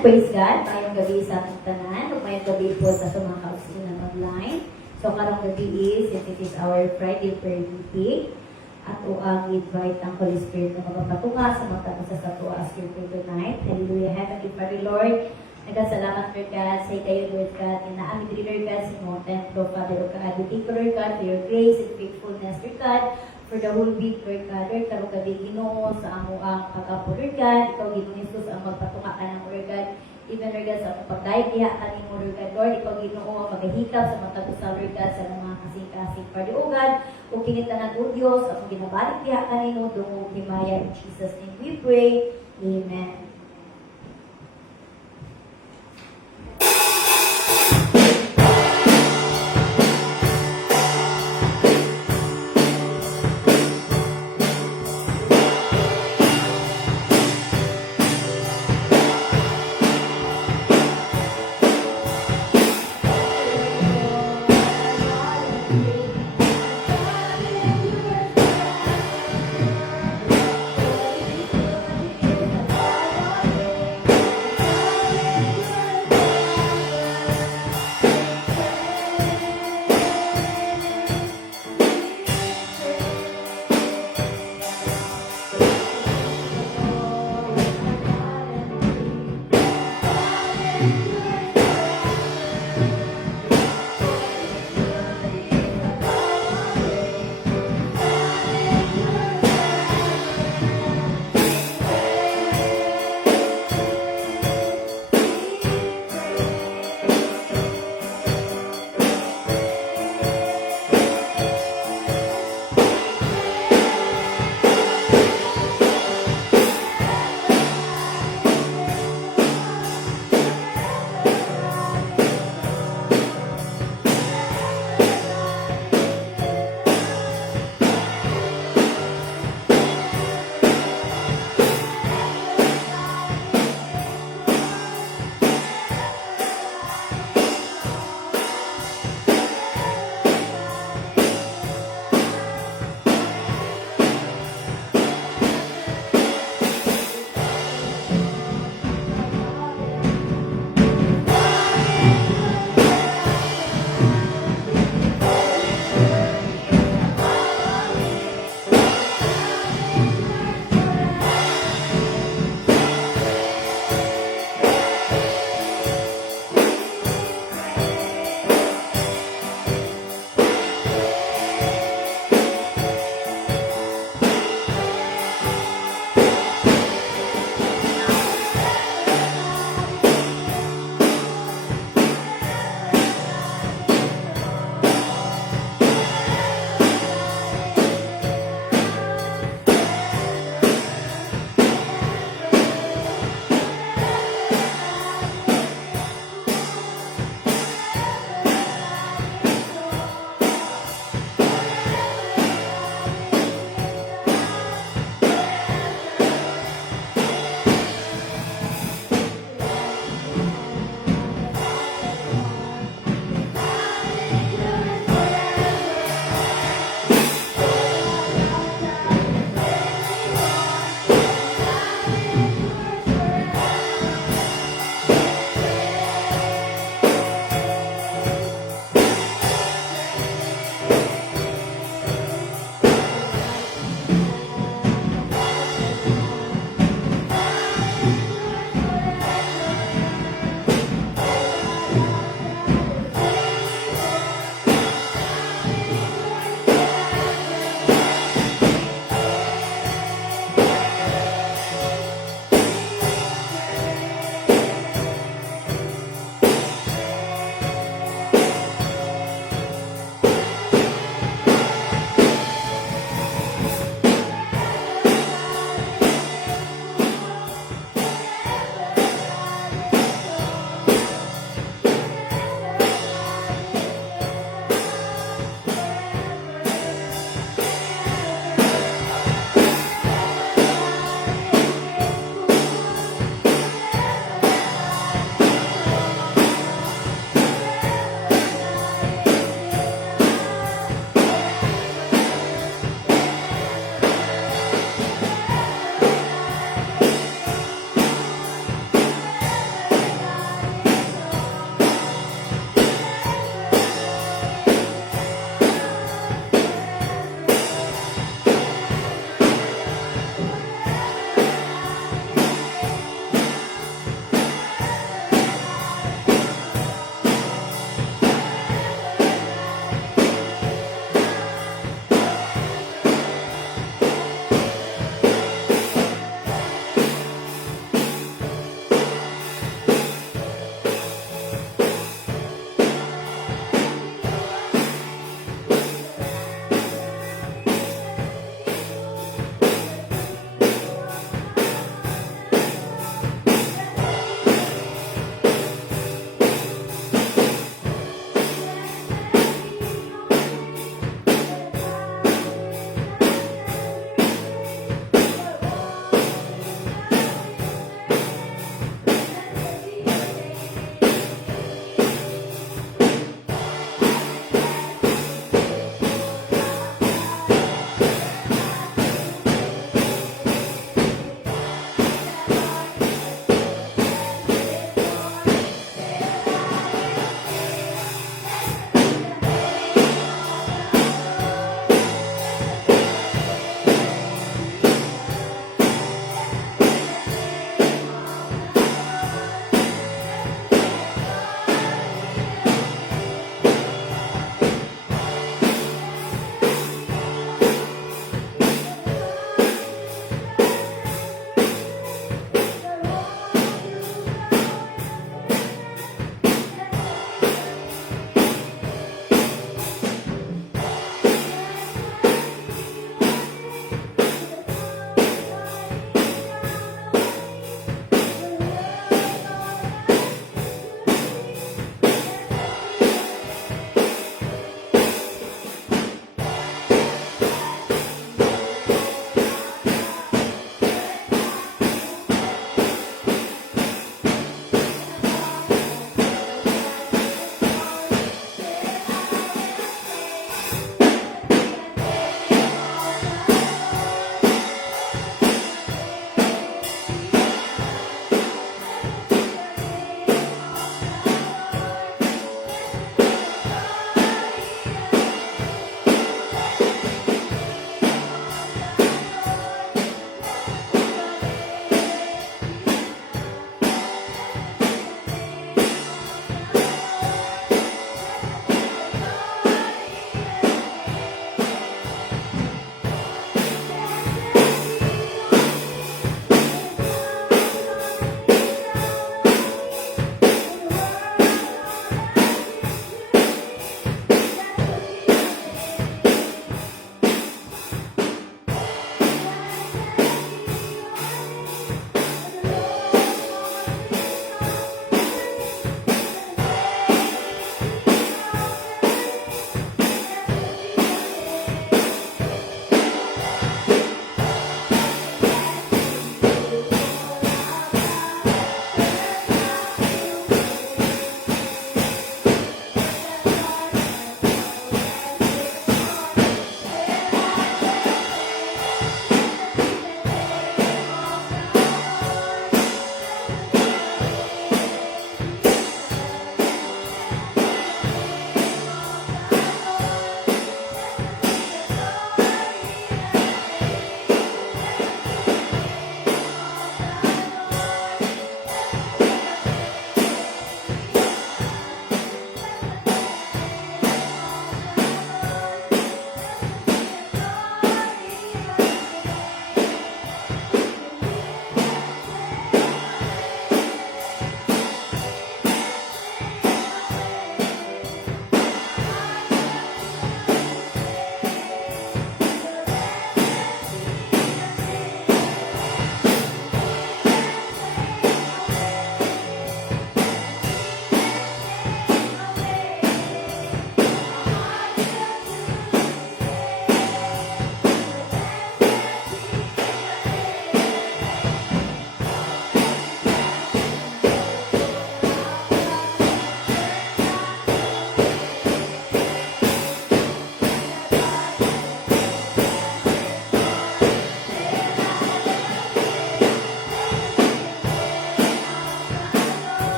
Praise God. Mayong gabi sa ating tanan. Mayong gabi po sa mga kausinan online. So, karong gabi is, it is our Friday prayer meeting. At ang invite ang Holy Spirit na magpapatunga sa mga tapos sa tuwa Scripture tonight. Hallelujah. Heavenly Father, Lord. Nagkasalamat, Lord God, sa kayo, Lord God, na namin din, Lord God, sa mga templo, Father, Lord God. We thank you, Lord God, for your grace and faithfulness, Lord God, for the whole week, Lord God. Lord, karong gabi, Ginoo, sa amo ang pagkapo, Lord God. Ikaw, Ginoo Jesus, ang magpatunga ka ng, Lord God. Even, Lord God, sa pagdahil diha ka ni mo, Lord God. Lord, ikaw, Ginoo, ang maghihikap sa mga tapos sa, Lord God, sa mga kasing-kasing. Father, O God, kung kinitanan, O Diyos, at kung ginabalik diha ka ni mo, dungo, himaya, in Jesus' name we pray. Amen.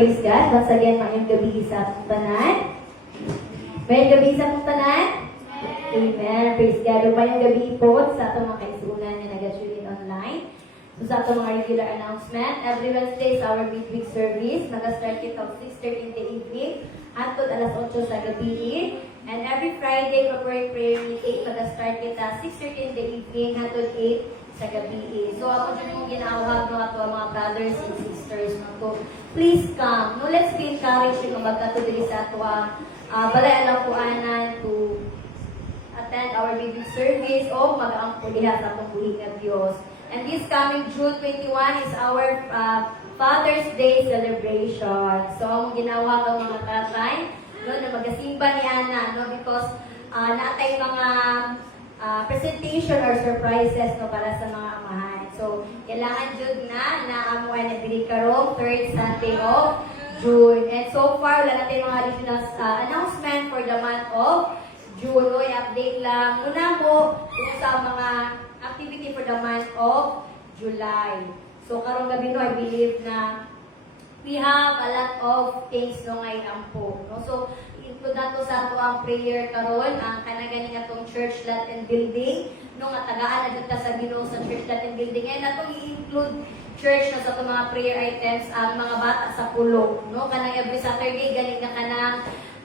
praise God. Once again, mayong gabi sa atong tanan. Mayong gabi sa atong tanan. Amen. Praise God. Mayong gabi po sa atong mga kaisunan na nag-tune in online. So sa atong mga regular announcement, every Wednesday is our midweek service. Mag-start it of 6:30 in the evening hangtod alas 8 sa gabi. And every Friday, corporate prayer meeting, mag-start it at 6:30 in the evening hangtod 8 sa gabi. So ako dyan mong ginawag no ato mga brothers and sisters no to please come. No, let's be encouraged yung magkato diri sa ato balay alam po anan to attend our midweek service o mag-aampo diha sa atong buhing nga Dios. And this coming June 21 is our Father's Day celebration. So ang ginawa ng mga tatay no na magasimba ni Ana no because natay mga presentation or surprises no para sa mga amahan. So, kailangan jud na naamuan na diri karong third Sunday of June. And so far, wala natin mga additional announcement for the month of June. No, i-update lang muna mo kung sa mga activity for the month of July. So, karong gabi no, I believe na we have a lot of things no ngay ampo. No? So, include nato sa ato ang prayer karon ang kanaganing atong church lot and building no nga tagaan na dito sa Ginoo sa church lot and building and atong i-include church na sa atong mga prayer items ang mga bata sa pulong no kanang every Saturday ganing na kanang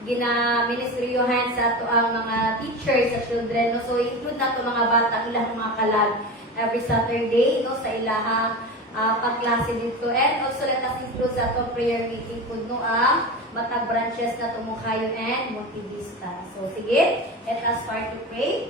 gina-ministeryohan sa ato ang mga teachers sa children no so include nato mga bata ilang mga kalag every Saturday no sa ilahang pagklase dito and also let us include sa atong prayer meeting pud no ang matag branches na Tumukayo and Monte Vista. So, sige, let us start to pray.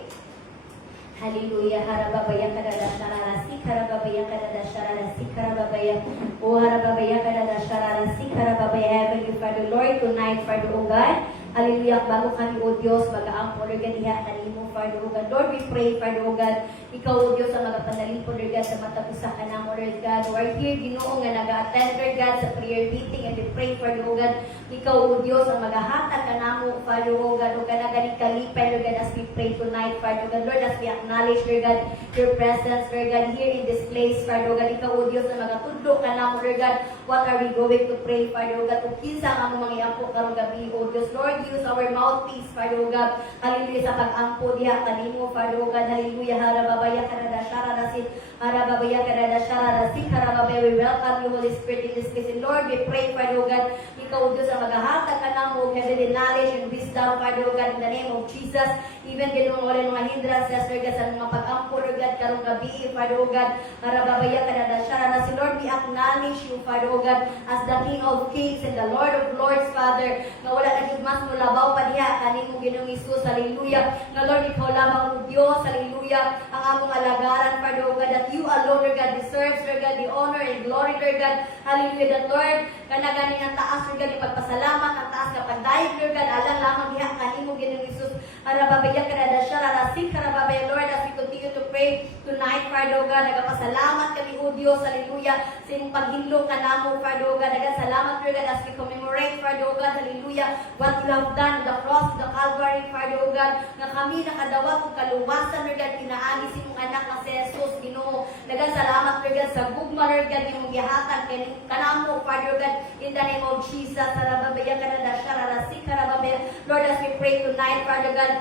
Hallelujah. Harababaya kadada shararasi, harababaya kadada shararasi, harababaya. O harababaya kadada shararasi, harababaya. Heavenly Father, Lord, tonight, Father, O God, hallelujah, bago kami, O Diyos, mag-aampo, Lord, ganiha, kanimo, Father, O God. Lord, we pray, Father, O God, ikaw, O Diyos, ang magapanalin po, Lord God, sa matapusa ka na mo, Lord God. Lord, here, Ginoo, nga nag-attend, Lord God, sa prayer meeting, and we pray, Father, O God, ikaw, O Diyos, ang maghahatag ka na mo, Father, O God, O God, nagaling kalipay, Lord God, as we pray tonight, Father, O God, Lord, as we acknowledge, Lord God, your presence, Lord God, here in this place, Father, O God, ikaw, O Diyos, na magatudlo ka na mo, Lord God, what are we going to pray, Father, O God, kung kinsa ang mga iampo karong gabi, O Diyos, Lord, use our mouthpiece, Father, O God, hallelujah, sa pag-ampo diha kanimo, Father, O God, hallelujah, harababaya karada shararasit, harababaya karada shararasit, harababaya, we welcome you, Holy Spirit, in this place, and Lord, we pray, Father, O God, ikaw, O Diyos, ang maghahatag ka na mo, heavenly knowledge and wisdom, Father, O God, in the name of Jesus, even ganun mga hindrances, Lord God, sa mga pag-ampo, Lord God, karong gabi, Father, O God, harababaya karada shararasit, Lord, we acknowledge you, Father, O God, as the King of Kings and the Lord of Lords, Father, na wala na gid mas mulabaw pa diha kanimo Ginoong Hesus, hallelujah. Na Lord, ikaw lamang o Dios, hallelujah, ang among alagaran, Father, O God, that you alone, Lord God, deserves, Lord God, the honor and glory, Lord God, hallelujah, that Lord, kanaganing ang taas, Lord God, ipagpasalamat, ang taas kapag dahil, Lord God, alang lamang diha kanimo Ginoong Hesus, harababaya karada shararasik, harababaya, Lord, as we continue to pray tonight, Father, O God, nagapasalamat kami, O Dios, hallelujah, sa imong paghinlo kanamo, Father, O God, nagasalamat, Lord God, as we commemorate, Father, O God, hallelujah, what you have done, the cross, the Calvary, Father, O God, na kami nakadawat o kaluwasan, Lord God, pinaagi si mong anak na si Jesus, Ginoo, nagasalamat, Lord God, sa gugma, Lord God, yung gihatag kanamo, Father, O God, in the name of Jesus, harababaya karada shararasik, harababaya, Lord, as we pray tonight, Father God,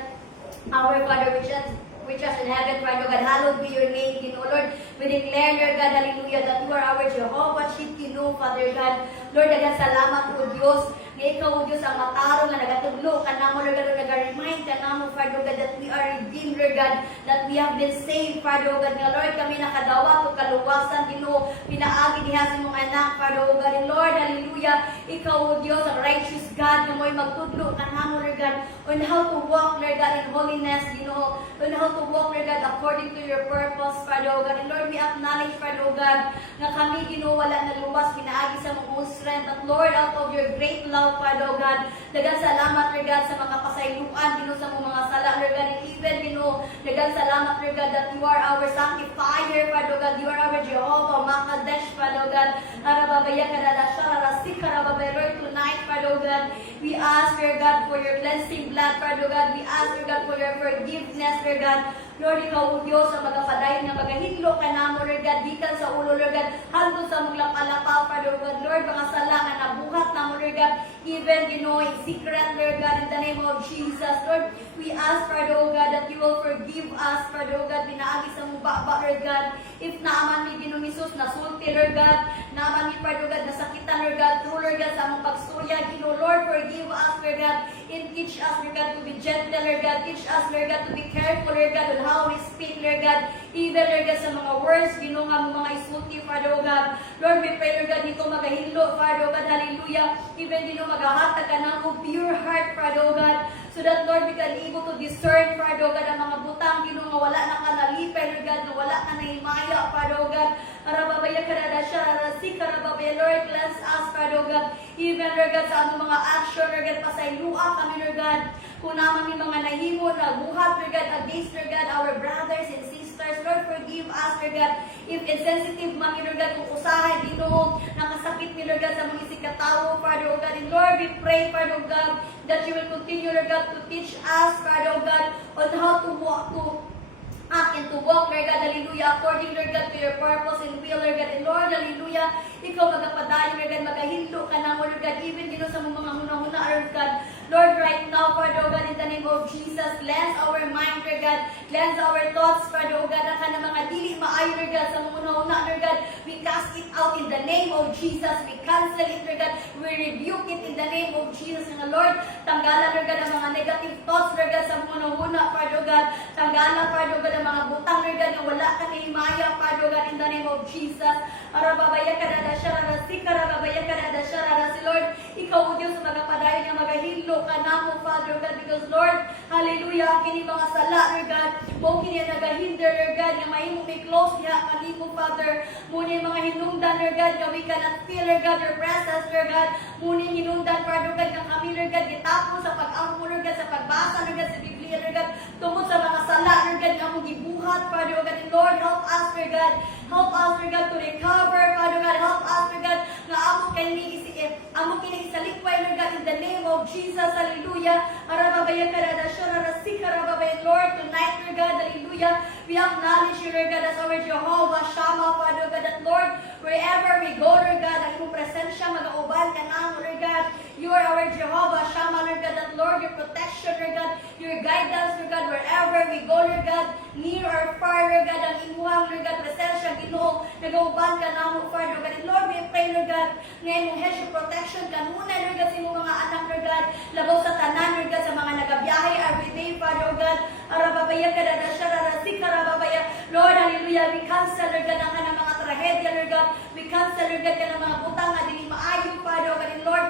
our Father, which is in heaven, Father God, hallowed be your name, Ginoo, Lord, we declare, Lord God, hallelujah, that you are our Jehovah, Shikinu, Father God, Lord, nagasalamat, O Diyos, nga ikaw, O Diyos, ang matarong na nagatuglo ka na mo, Lord God, nag-remind ka na mo, Father God, that we are redeemed, Lord God, that we have been saved, Father God, nga Lord, kami nakadawat o kaluwasan, Ginoo, pinaagi diha sa mong anak, Father God, and Lord, hallelujah, ikaw, O Diyos, ang righteous God, na mo'y magtudlo ka na mo, Lord God, on how to walk, Lord God, in holiness, Ginoo, on how to walk, Lord God, according to your purpose, Father God, and Lord, we acknowledge, Father God, na kami, Ginoo, wala na luwas, pinaagi sa mong strength, at Lord, out of your great love, Father God, dagang salamat, Lord God, sa mga pasayluan, Ginoo, sa mga sala, Lord God, and even, Ginoo, dagang salamat, Lord God, that you are our sanctifier, Father God, you are our Jehovah, Makadesh, Father God, harababaya karada shararasik, harababaya, Lord, tonight, Father God, we ask, Lord God, for your cleansing blood, Father God, we ask, Lord God, for your forgiveness, Lord God, Lord, ikaw o Diyos sa magapadayon nga magahidlo ka namo, Lord God, gikan sa ulo, Lord God, hangtod sa maglapalapa, Father God, Lord, mga sala nga nabuhat namo, Lord God, even, in secret, Lord God, in the name of Jesus, Lord, we ask, Father God, that you will forgive us, Father God, binaagi sa mubaba, Lord God, if naaman ni Ginoong Hesus, nasulti, Lord God, naaman ni, Father God, nasakitan, Lord God, through, Lord God, sa among pagsurya, Ginoo, Lord, forgive us, Lord God, and teach us, Lord God, to be gentle, Lord God, teach us, Lord God, to be careful, Lord God, on how we speak, Lord God, even, Lord God, sa mga words, Ginoo nga mga isulti, Father God, Lord, we pray, Lord God, dito magahilo, Father God, hallelujah, even, Ginoo, maghahatag ka ng pure heart, Father God, so that, Lord, we can able to discern, Father God, ang mga butang, Ginoo, nga wala na ka nalipay, Lord God, na wala ka na himaya, Father God, arababaya karada siya, arasik, arababaya, Lord, cleanse us, Father God, even, Lord God, sa among mga action, Lord God, pasayluan kami, Lord God, kung naman yung mga nahimo na buhat, Lord God, against, Lord God, our brothers and sisters, Lord, forgive us, Lord God, if insensitive man, Lord God, kung usahay, Ginoo, nakasakit ni Lord God, sa mga isikatawo, Father God, and Lord, we pray, Father God, that you will continue, Lord God, to teach us, Father God, on how to walk, and to walk, Lord God, hallelujah, according, Lord God, to your purpose and will, Lord God, and Lord, hallelujah, ikaw magapadayon, Lord God, magahinto ka na mo, Lord God, even Ginoo sa mga huna-huna, Lord God, Lord, right now, Father God, in the name of Jesus, cleanse our mind, Lord God, cleanse our thoughts, Father God, ang ka na mga dili maayo, Lord God, sa mga huna-huna, Lord God, we cast it out in the name of Jesus, we cancel it, Lord God, we rebuke it in the name of Jesus, and Lord, tanggalan, Lord God, ang mga negative thoughts, Lord God, sa mga huna-huna, Father God, tanggalan, Father God, ang mga butang, Lord God, na wala ka na himaya, Father God, in the name of Jesus, arababaya ka na siya, arasik, arababaya ka na siya, arasi, Lord, ikaw o Diyos, magapadayon nga magahilo ka na mo, Father God, because Lord, hallelujah, ang kini mga sala, Lord God, mo kini nagahinder, Lord God, nga mahimo may close niya, kanimo, Father, muna mga hinungdan, Lord God, nga we cannot feel, Lord God, your presence, Lord God, muna hinungdan, Father God, nga kami, Lord God, gitapos sa pag-ampo, Lord God, sa pagbasa, Lord God, sa Biblia, Lord God, tungkol sa mga sala, Lord God, nga mong gibuhat, Father God, and Lord, help us, Lord God, help us, Lord God, to recover, Father God, help us, Lord God, nga amo kini isalikway, Lord God, in the name of Jesus, hallelujah, arababaya karada siya, arasik, arababaya, Lord, tonight, Lord God, hallelujah, we acknowledge you, Lord God, as our Jehovah Shammah, Father God, that Lord, wherever we go, Lord God, ang iyong presensya, mag-auban ka na, Lord God, you are our Jehovah Shammah, Lord God, that Lord, your protection, Lord God, your guidance, Lord God, wherever we go, Lord God, near or far, Lord God, ang imuhang, Lord God, presensya, Ginoo, nag-auban ka na, Father God, and Lord, we pray, Lord God, ngayon mong hedge of protection, kanunay, Lord God, sa iyong mga anak, Lord God, labaw sa tanan, Lord God, sa mga nagabiyahe everyday, Father God, arababaya ka na siya, arasik, arababaya, Lord, hallelujah, we cancel, Lord God, ang kanang mga trahedya, Lord God, we cancel, Lord God, ka ng mga butang na dili maayo, Father God, and Lord,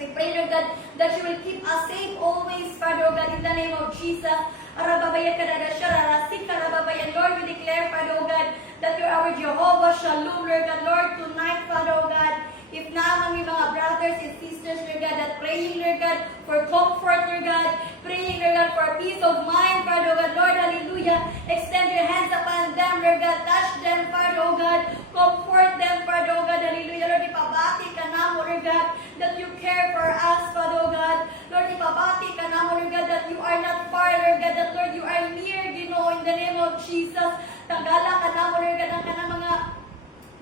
we pray, Lord God, that you will keep us safe always, Father God, in the name of Jesus. Arababaya ka na siya, arasik, arababaya, Lord, we declare, Father God, that you are our Jehovah Shalom, Lord God, Lord, tonight, Father God, if naman may mga brothers and sisters, Lord God, that praying, Lord God, for comfort, Lord God, praying, Lord God, for peace of mind, Father God, Lord, hallelujah, extend your hands upon them, Lord God, touch them, Father God, comfort them, Father God, hallelujah, Lord, ipabati ka na mo, Lord God, that you care for us, Father God, Lord, ipabati ka na mo, Lord God, that you are not far, Lord God, that Lord, you are near, Ginoo, in the name of Jesus, tanggala ka na mo, Lord God, ang ka na mga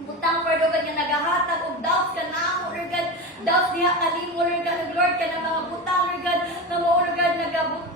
butang, Father God, nga nagahatag og doubts ka na mo, Lord God, doubts diha kanimo, Lord God, Lord, ka na mga butang, Lord God, na mo, Lord God,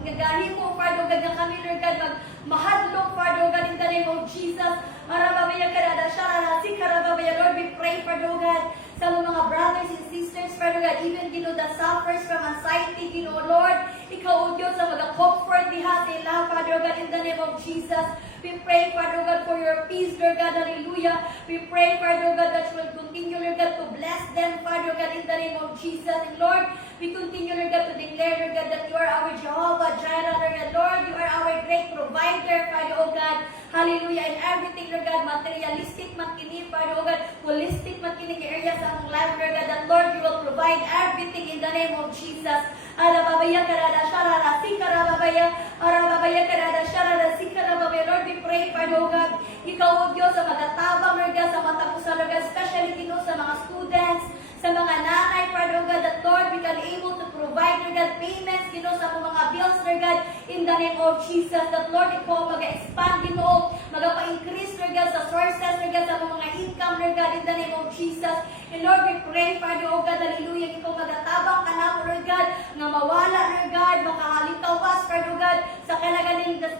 nagahimo, Father God, nga kami, Lord God, magmahadlok, Father God, in the name of Jesus, arababaya karada siya, arasik, arababaya, Lord, we pray, Father God, sa mga brothers and sisters, Father God, even, Ginoo, that suffers from anxiety, Ginoo, Lord, ikaw, O Diyos, sa mag-comfort diha sila, Father God, in the name of Jesus, we pray, Father God, for your peace, Lord God, hallelujah, we pray, Father God, that you will continue, Lord God, to bless them, Father God, in the name of Jesus, and Lord, we continue, Lord God, to declare, Lord God, that you are our Jehovah Jireh, Lord God, Lord, you are our great provider, Father, O God, hallelujah, and everything, Lord God, materialistic makini, Father, O God, holistic makini area sa among life, Lord God, that Lord, you will provide everything in the name of Jesus. Arababaya karada sharara sikarababaya, arababaya karada sharara sikarababaya, Lord, we pray, Father, O God, ikaw, O Diyos, sa magatabang, Lord God, sa matapusan, Lord God, especially, Ginoo, sa mga students, sa mga nanay, Father God, that Lord, we can able to provide, Lord God, payments, Ginoo, sa mga bills, Lord God, in the name of Jesus, that Lord, ikaw mag-expand, Ginoo, mag-pa-increase, Lord God, sa sources, Lord God, sa mga income, Lord God, in the name of Jesus. And Lord, we pray, Father, oh God, hallelujah, ikaw magatabang ka na, Lord God, nga mawala, Lord God, makahalitawas, Father, oh God, sa kalagaling the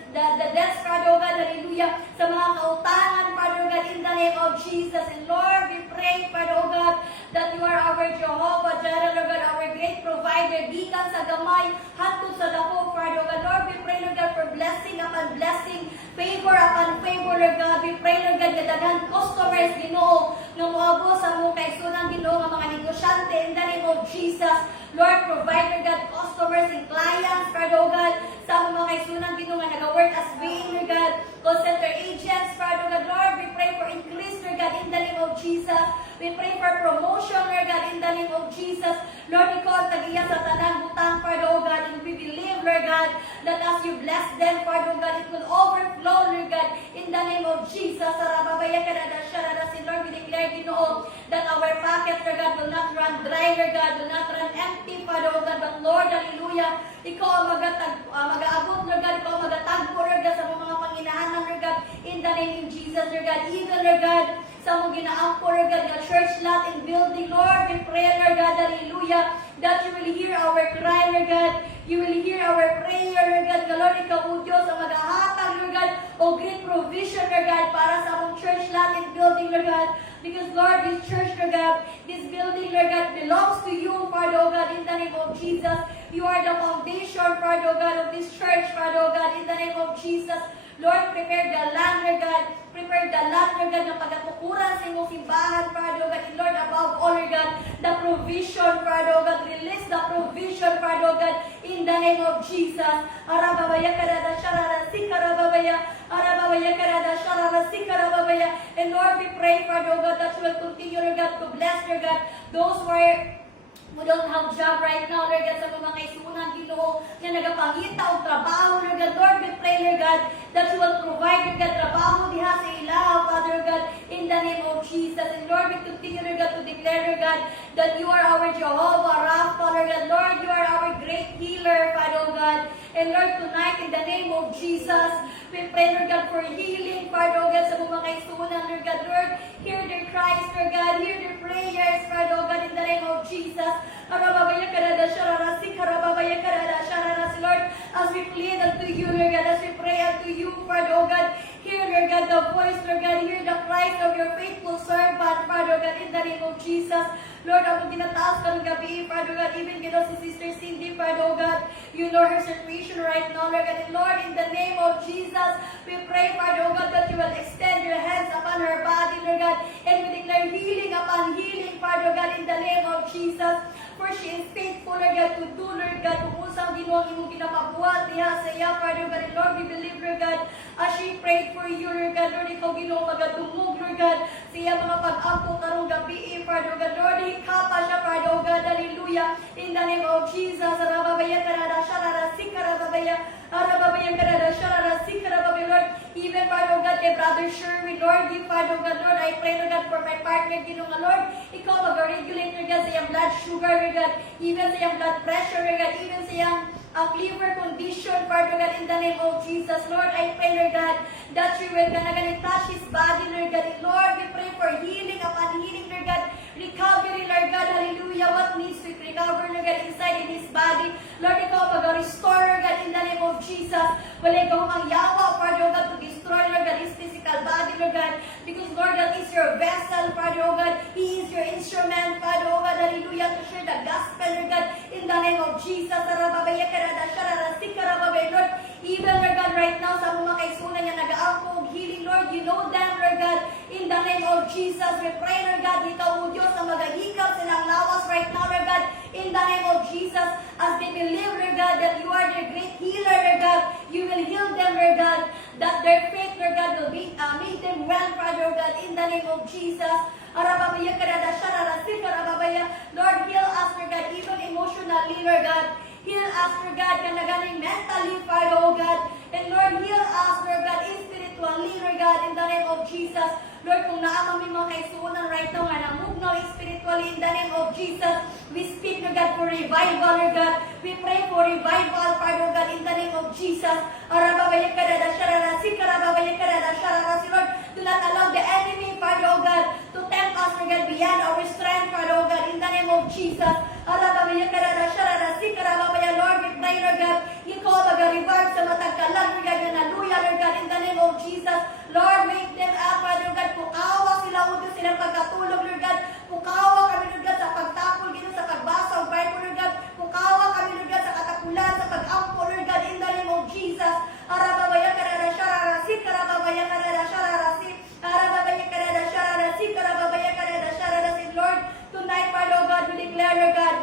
deaths, Father, oh God, hallelujah, sa mga kautangan, Father, oh God, in the name of Jesus. And Lord, we pray, Father, oh God, that you are our Jehovah Jireh, Lord God, our great provider, gikan sa gamay, hatod sa dako, Father, oh God. Lord, we pray, Lord God, for blessing upon blessing, favor upon favor, Lord God. We pray, Lord God, na daghan customers, Ginoo, nga moabot sa mga kaigsunan, Ginoo, nga mga negosyante, in the name of Jesus. Lord, provide, Lord God, customers and clients, Father, oh God, sa mga kaigsunan, Ginoo, nga nag-work as being, Lord God, call center agents, Father, oh God. Lord, we pray for increase, Lord God, in the name of Jesus. We pray for promotion, Lord God, in the name of Jesus. Lord, ikaw ang tagiya sa tanang butang, Father, oh God, and we believe, Lord God, that as you bless them, Father, oh God, it will overflow, Lord God, in the name of Jesus. Sarababaya karada sharada si Lord, we declare, Ginoo, that our pocket, Lord God, will not run dry, Lord God, will not run empty, Father, oh God, but Lord, hallelujah, ikaw ang mag-aabot, Lord God, ikaw ang magatagpo, Lord God, sa mga panginahanan, Lord God, in the name of Jesus, Lord God, even, Lord God, sa mga ginaangko, Lord God, na church lot and building, Lord, we pray, Lord God, hallelujah, that you will hear our cry, Lord God, you will hear our prayer, Lord God, Lord, ikaw, O Diyos, ang maghahatag, Lord God, o great provision, Lord God, para sa among church lot and building, Lord God, because, Lord, this church, Lord God, this building, Lord God, belongs to you, Father, O God, in the name of Jesus. You are the foundation, Father, O God, of this church, Father, O God, in the name of Jesus. Lord, prepare the land, Lord God. Prepare the land, Lord God, ng pagkatukuran sa imong simbahan, Father, O God. And Lord, above all, Lord God, the provision, Father, O God. Release the provision, Father, O God, in the name of Jesus. Arababaya karada sharara sikarababaya. Arababaya karada sharara sikarababaya. And Lord, we pray, Father, O God, that you will continue, Lord God, to bless, Lord God, those who don't have job right now, Lord God, sa mga kaisunan, Ginoo, na nagapangita o trabaho, Lord God. Lord, we pray, Lord God, that you will provide, Lord God, trabaho diha sa ilaw, Father God, in the name of Jesus. And Lord, we continue, Lord God, to declare, Lord God, that you are our Jehovah Rapha, Lord God. Lord, you are our great healer, Father God. And Lord, tonight, in the name of Jesus, we pray, Lord God, for healing, Father God, sa mga kaisunan, Lord God. Lord, hear their cries, Lord God, hear their prayers, Father God, in the name of Jesus. Arababaya karada shararasi, karababaya karada shararasi, Lord, as we plead unto you, Lord God, as we pray unto you, Father God, hear, Lord God, the voice, Lord God, hear the cries of your faithful servant, Father God, in the name of Jesus. Lord, ako ginataas ka ng gabi, Father God, even si Sister Cindy, Father God, you know her situation right now, Lord God, and Lord, in the name of Jesus, we pray, Father God, that you will extend your hands upon her body, Lord God, and we declare healing upon healing, Father God, in the name of Jesus. For she is faithful, Lord God, to do, Lord God, kung usang Ginoo ang imong ginapabuhat niya sa iya, Father God. And Lord, we believe, Lord God, as she prayed for you, Lord God, Lord, ikaw Ginoo magadumog, Lord God, sa iya mga pag-ampo karong gabi, Father God. Lord, hikapa siya, Father God, hallelujah, in the name of Jesus. Arababaya karada sharara sikarababaya, arababaya karada sharara sikarababaya, Lord, even, Father God, kay Brother Sherwin, Lord, you, Father God, Lord, I pray, Lord God, for my partner, Ginoo nga, Lord, ikaw mag-regulate, Lord God, sa iyang blood sugar, Lord God, even sa iyang blood pressure, Lord God, even sa iyang liver condition, Father God, in the name of Jesus. Lord, I pray, Lord God, that you will gonna touch his body, Lord God. And Lord, we pray for healing upon healing, Lord God, recovery, Lord God, hallelujah, what needs to recover, Lord God, inside in his body. Lord, ikaw mag-restore, Lord God, in the name of Jesus. Wala ikaw ang yawa, Father God, to destroy, Lord God, his physical body, Lord God, because, Lord, that is your vessel, Father God. He is your instrument, Father God, hallelujah, to share the gospel, Lord God, in the name of Jesus. Arababaya karada sharara sikarababaya, Lord, even, Lord God, right now, sa mga kaisunan niya nag-aangkog healing, Lord, you know them, Lord God, in the name of Jesus. We pray, Lord God, ikaw, O Diyos, na magahikap silang lawas right now, Lord God, in the name of Jesus, as they believe, Lord God, that you are their great healer, Lord God, you will heal them, Lord God, that their faith, Lord God, will make them well, Father God, in the name of Jesus. Arababaya karada sharara sikarababaya, Lord, heal us, Lord God, even emotionally, Lord God. Heal us, Lord God, kanagaling mentally, Father, oh God. And Lord, heal us, Lord God, spiritually, Lord God, in the name of Jesus. Lord, kung naamang mga kaisunan right now, nga namugnaw spiritually, in the name of Jesus, we speak, Lord God, for revival, Lord God. We pray for revival, Father God, in the name of Jesus. Arababayakadada shararasi, karababayakadada shararasi, Lord. Do not allow the enemy, Father, oh God, to tempt us, Lord God, beyond our strength, Father, oh God, in the name of Jesus. Arababayakadada shararasi, karababaya, Lord, we pray, Lord God, ikaw mag-revive sa matagkalag, Lord God, hallelujah, Lord God, in the name of Jesus. Lord, make them up, Father, Lord God, pukawa sila, uto silang pagkatulog, Lord God, pukawa kami, Lord God, sa pagtapol, gino sa pagbasa ng Bible, Lord God, pukawa kami, Lord God, sa katapulan, sa pag-ampo, Lord God, in the name of Jesus. Arababayakadada shararasi, karababayakadada shararasi, arababayakadada shararasi, karababayakadada shararasi, Lord, tonight, Father, oh God, we declare, Lord God,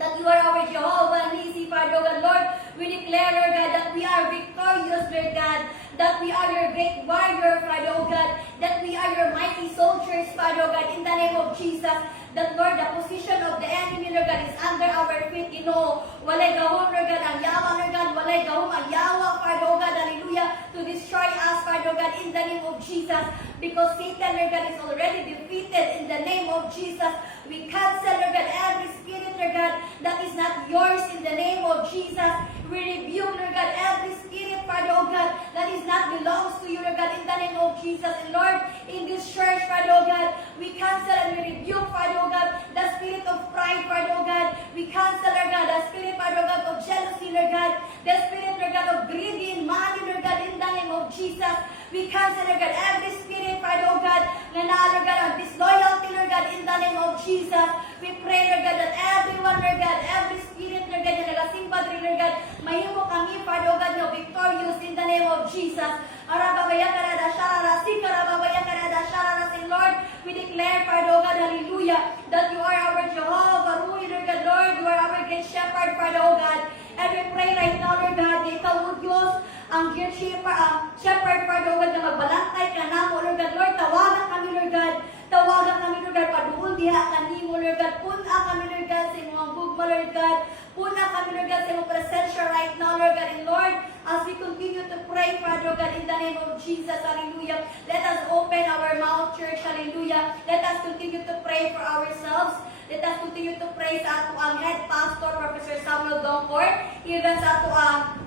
that you are our Jehovah Nisi, Father God, Lord. We declare, Lord God, that we are victorious, Lord God, that we are your great warrior, Father God, that we are your mighty soldiers, Father God, in the name of Jesus. That, Lord, the position of the enemy, Lord God, is under our feet, you know. Walay gahom, Lord God, ang yawa, Lord God, walay gahom, ang yawa, Father God, hallelujah, to destroy us, Father God, in the name of Jesus. Because Satan, Lord God, is already defeated in the name of Jesus. We cancel, Lord God, every spirit, Lord God, that is not yours in the name of Jesus. We rebuke, Lord God, every spirit, Father, oh God, that is not belongs to you, Lord God, in the name of Jesus. And Lord, in this church, Father, oh God, we cancel and we rebuke, Father, oh God, the spirit of pride, Father, oh God. We cancel, Lord God, the spirit, Father, oh God, of jealousy, Lord God, the spirit, Lord God, of greedy and money, Lord God, in the name of Jesus. We cancel, Lord God, every spirit, Father, oh God, Lord God, of disloyalty, Lord God, in the name of Jesus. We pray, Lord God, that everyone, Lord God, every spirit, Lord God, na nagasimpatry, Lord God, mahimo kami, Father, oh God, na victorious in the name of Jesus. Arababayakarada shararasi, karababayakarada shararasi, Lord, we declare, Father, oh God, hallelujah, that you are our Jehovah, Lord God, Lord, you are our great shepherd, Father, oh God. And we pray right now, Lord God, na ikaw, O Diyos, ang great shepherd, Father, oh God, na magbalantay ka na mo, Lord God, Lord, tawagan kami, Lord God, tawagan kami, Lord God, paduol diha kanimo, Lord God, puna kami, Lord God, sa imong gugma, Lord God, puna kami, Lord God, sa imong presensya right now, Lord God, and Lord, as we continue to pray, Father, God, in the name of Jesus, hallelujah, let us open our mouth, church, hallelujah, let us continue to pray for ourselves. Let us continue to pray sa ato ang head pastor, Professor Samuel Dongkor, even sa ato ang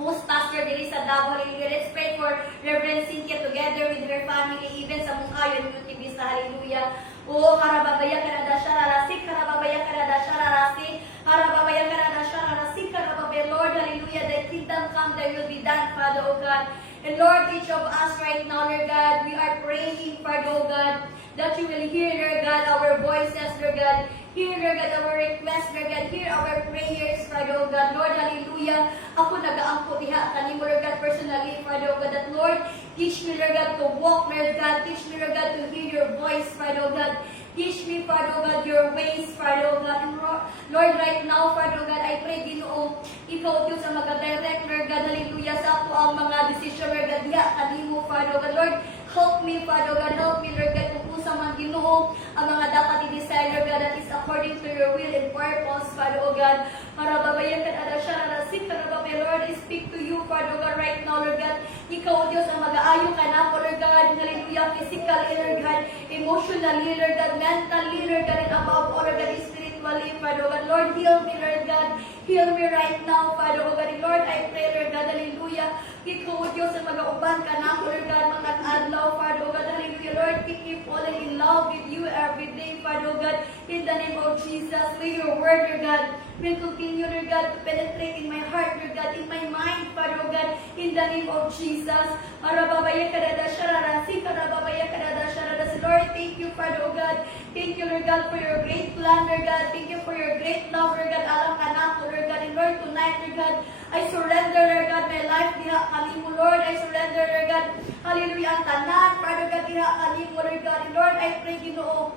host pastor diri sa Davao, hallelujah. Let's pray for Reverend Cynthia together with her family, even sa Mungkayon Multibis, hallelujah. O karababaya karada shararasi, karababaya karada shararasi, karababaya karada shararasi, karababaya, Lord, hallelujah. The kingdom come, thy will be done, Father, O God. And Lord, each of us right now, Lord God, we are praying, Father, O God, that you will hear, Lord God, our voices, Lord God. Hear, Lord God, our requests, Lord God. Hear our prayers, Father, O God. Lord, hallelujah. Ako nag-aampo diha kanimo, Lord God, personally, Father, O God, that Lord, teach me, Lord God, to walk, Lord God. Teach me, Lord God, to hear your voice, Father, O God. Teach me, Father, O God, your ways, Father, O God. And Lord, right now, Father, O God, I pray, Ginoo, ikaw, Diyos, ang mag-direct, Lord God, hallelujah, sa ako ang mga decision, Lord God, diha kanimo, Father, O God. Lord, help me, Father God. Help me, Lord God, kung kusang man Ginoo ang mga dapat i-desire, Lord God, that is according to your will and purpose, Father, O God. Marababayan ka na siya, narasik ka na ba, Lord, I speak to you, Father, O God, right now, Lord God. Ikaw, Diyos, ang mag-aayo ka na, Lord God, hallelujah, physically, Lord God, emotionally, Lord God, mentally, Lord God, and above all, Lord God, spiritually, Father, O God. Lord, heal me, Lord God. Heal me right now, Father, O God. And Lord, I pray, Lord God, hallelujah. Ikaw, Diyos, ang mag-auban ka na, Lord God, mga adlaw, Father, O God, hallelujah. Lord, keep me falling in love with you every day, Father, O God, in the name of Jesus. May your word, Lord God, will continue, Lord God, to penetrate in my heart, Lord God, in my mind, Father, O God, in the name of Jesus. Marababaya kadada shararasi, karababaya kadada shararasi. Lord, thank you, Father, O God. Thank you, Lord God, for your great plan, Lord God. Thank you for your great love, Lord God. Alam ka na ako, Lord God. And Lord, tonight, Lord God, I surrender, Lord God, my life diha kanimo, Lord. I surrender, Lord God, hallelujah, ang tanan, Father God, diha kanimo, Lord God. And Lord, I pray, Ginoo,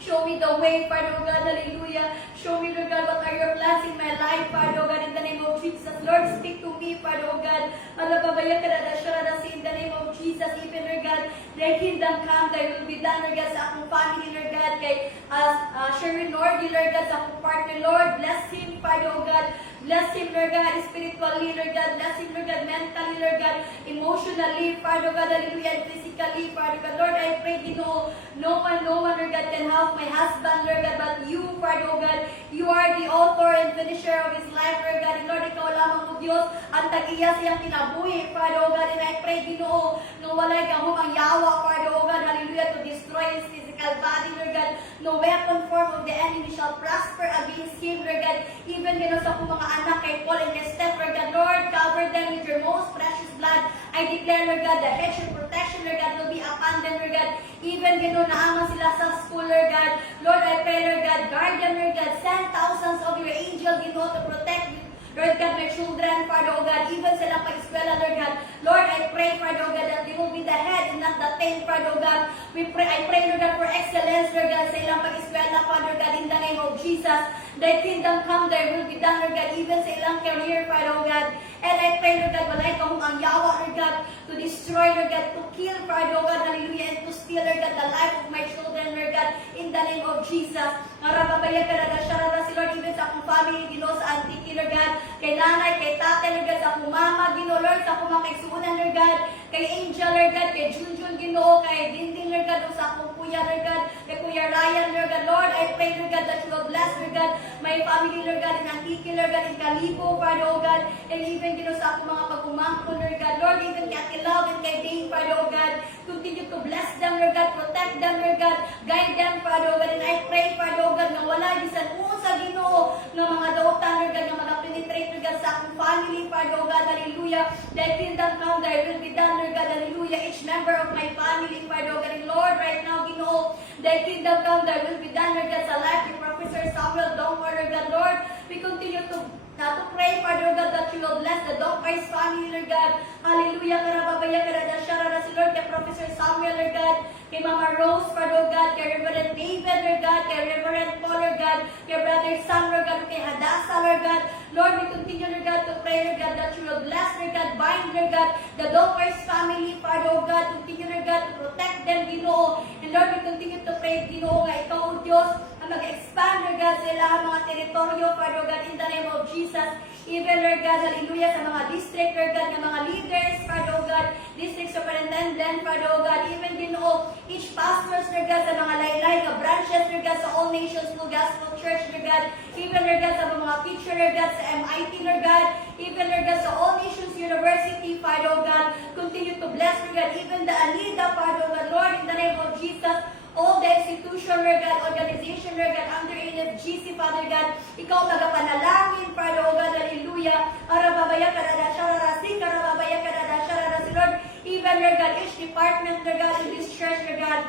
show me the way, Father, O God, hallelujah. Show me, Lord God, what are your plans in my life, Father, O God, in the name of Jesus. Lord, speak to me, Father, O God. Malababaya kadada shararasi, in the name of Jesus, even, Lord God, thy kingdom come, thy will be done, Lord God, sa akong family, Lord God, kay Sherwin Nordy, Lord God, sa akong partner, Lord, bless him, Father, O God. Bless him, Lord God, spiritually, Lord God. Bless him, Lord God, mentally, Lord God, emotionally, Father God, hallelujah, and physically, Father God. Lord, I pray, no one, Lord God, can help my husband, Lord God, but you, Father God. You are the author and finisher of his life, Lord God. And Lord, ikaw lamang mo, Diyos, ang tag-iya siyang kinabuhi, Father, O God, and I pray, Ginoo, nung walay kahumang yawa, Father, O God, hallelujah, to destroy his physical body, Lord God, no weapon form of the enemy shall prosper against him, Lord God, even, Ginoo, sa kong mga anak, kay Paul and kay Steph, Lord God, Lord, cover them with your most precious blood. I declare, Lord God, the hedge of protection, Lord God, will be upon them, Lord God, even, Ginoo, naaman sila sa school, Lord God, Lord, I pray, Lord God, guard them, Lord God, send thousands of your angels, Ginoo, to protect you, Lord God, my children, Father, O God, even sila pag-eskwela, Lord God. Lord, I pray, Father, O God, that they will be the head and not the tail, Father, O God. I pray, Lord God, for excellence, Lord God, sa ilang pag-eskwela, Father, God, in the name of Jesus. Thy kingdom come, thy will be done, Lord God, even sa ilang career, Father, O God. And I pray, Lord God, walay kahong ang yawa, Lord God, to destroy, Lord God, to kill, Father, O God, hallelujah, and to steal, Lord God, the life of my children, Lord God, in the name of Jesus. Marababaya ka na syarara si Lord, even sa akong family, Ginoo, sa auntie, Lord God, kay nanay, kay tatay, Lord God, sa akong mama, Ginoo, Lord, sa akong mga kaigsuunan, Lord God, kay Angel, Lord God, kay Junjun, Ginoo, kay Dindin, Lord God, o sa akong kuya, Lord God, kay Kuya Ryan, Lord God, Lord, I pray, Lord God, that you will bless, Lord God, my family, Lord God, in Antique, Lord God, in Calibo, Father, O God, and even, Ginoo, sa akong mga pagkumangko, Lord God, Lord, even kay Ate Love and kay Dane, Father, O God, continue to bless them, Lord God, protect them, Lord God, guide them, Father, O God, and I pray, Father, O God, na wala bisan sa Ginoo ng mga dautan, Lord God, ng mga penetrate, Lord God, sa akong family, Father, O God, hallelujah, thy kingdom come, thy will be done, Lord God, hallelujah, each member of my family, Father, O God, and Lord, right now, Ginoo, thy kingdom come, thy will be done, Lord God, sa life of Professor Samuel Dongkar, Lord God, Lord, we continue to pray, Father, God, that you will bless the Dongkar's family, Lord God. Hallelujah, karababaya, karadashara, si Lord, kay Professor Samuel, Lord God, kay Mama Rose, Father, God, kay Reverend David, Lord God, kay Reverend Paul, Lord God, kay Brother Sam, Lord God, kay Hadassah, Lord God. Lord, we continue, Lord God, to pray, Lord God, that you will bless, Lord God, bind, Lord God, the Dongkar's family, Father, God, continue, Lord God, to protect them, Ginoo. And Lord, we continue to pray, Ginoo, nga ikaw, O Diyos, ang mag-expand, Lord God, sa ilang mga teritoryo, Father, God, in the name of Jesus. Even, Lord God, hallelujah, sa mga district, Lord God, ng mga leaders, Father, God, district superintendent, Father, God, even, Ginoo, each pastors, Lord God, sa mga laylay, na branches, Lord God, sa All Nations Full Gospel Church, Lord God, even, Lord God, sa mga teacher, Lord God, sa MIT, Lord God, even, Lord God, sa All Nations University, Father, God, continue to bless, Lord God, even the Alida, Father, God, Lord, in the name of Jesus, all the institution, Lord God, organization, Lord God, under NFGC, Father God, ikaw magapanalangin, Father, O God, hallelujah, arababaya karada shararasi, karababaya karada shararasi, Lord, even, Lord God, each department, Lord God, in this church, Lord God,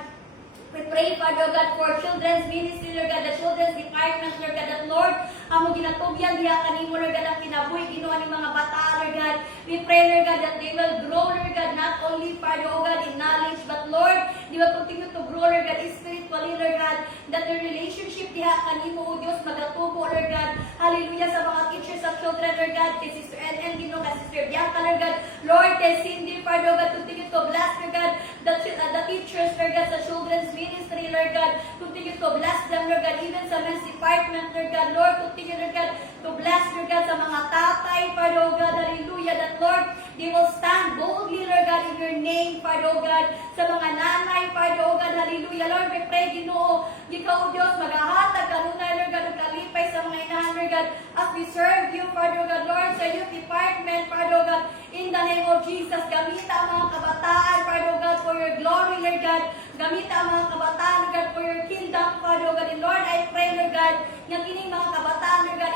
we pray, Father God, for children's ministry, Lord God, the children's department, Lord God, that Lord, amo ginatubyan diha kanimo, Lord God, ang kinabuhi ginawa ni mga bata, Lord God. We pray, Lord God, that they will grow, Lord God, not only, Father, O God, in knowledge, but Lord, they will continue to grow, Lord God, spiritually, Lord God, that their relationship diha kanimo, O Diyos, magatubo, Lord God. Hallelujah, sa mga teachers of children, Lord God, kay Sister Ellen, Ginoo, kay Sister Bianca, Lord God, Lord, kay Cindy, Father, O God, continue to bless, Lord God, the teachers, Lord God, sa children's ministry, Lord God, continue to bless them, Lord God, even sa men's department, Lord God, Lord, continue, Lord God, to bless, Lord God, sa mga tatay, Father, O God, hallelujah, that Lord, they will stand boldly, Lord God, in your name, Father, O God, sa mga nanay, Father, O God, hallelujah, Lord, we pray, Ginoo, ikaw, Diyos, maghahatag, kanunay, Lord God, kalipay sa mga inahan, Lord God, as we serve you, Father, O God, Lord, sa youth department, Father, O God, in the name of Jesus, gamita ang mga kabataan, Father, O God, for your glory, Lord God, gamita ang mga kabataan, Lord God, for your kingdom, Father, O God, and Lord, I pray, Lord God, nga kining mga kabataan, Lord God,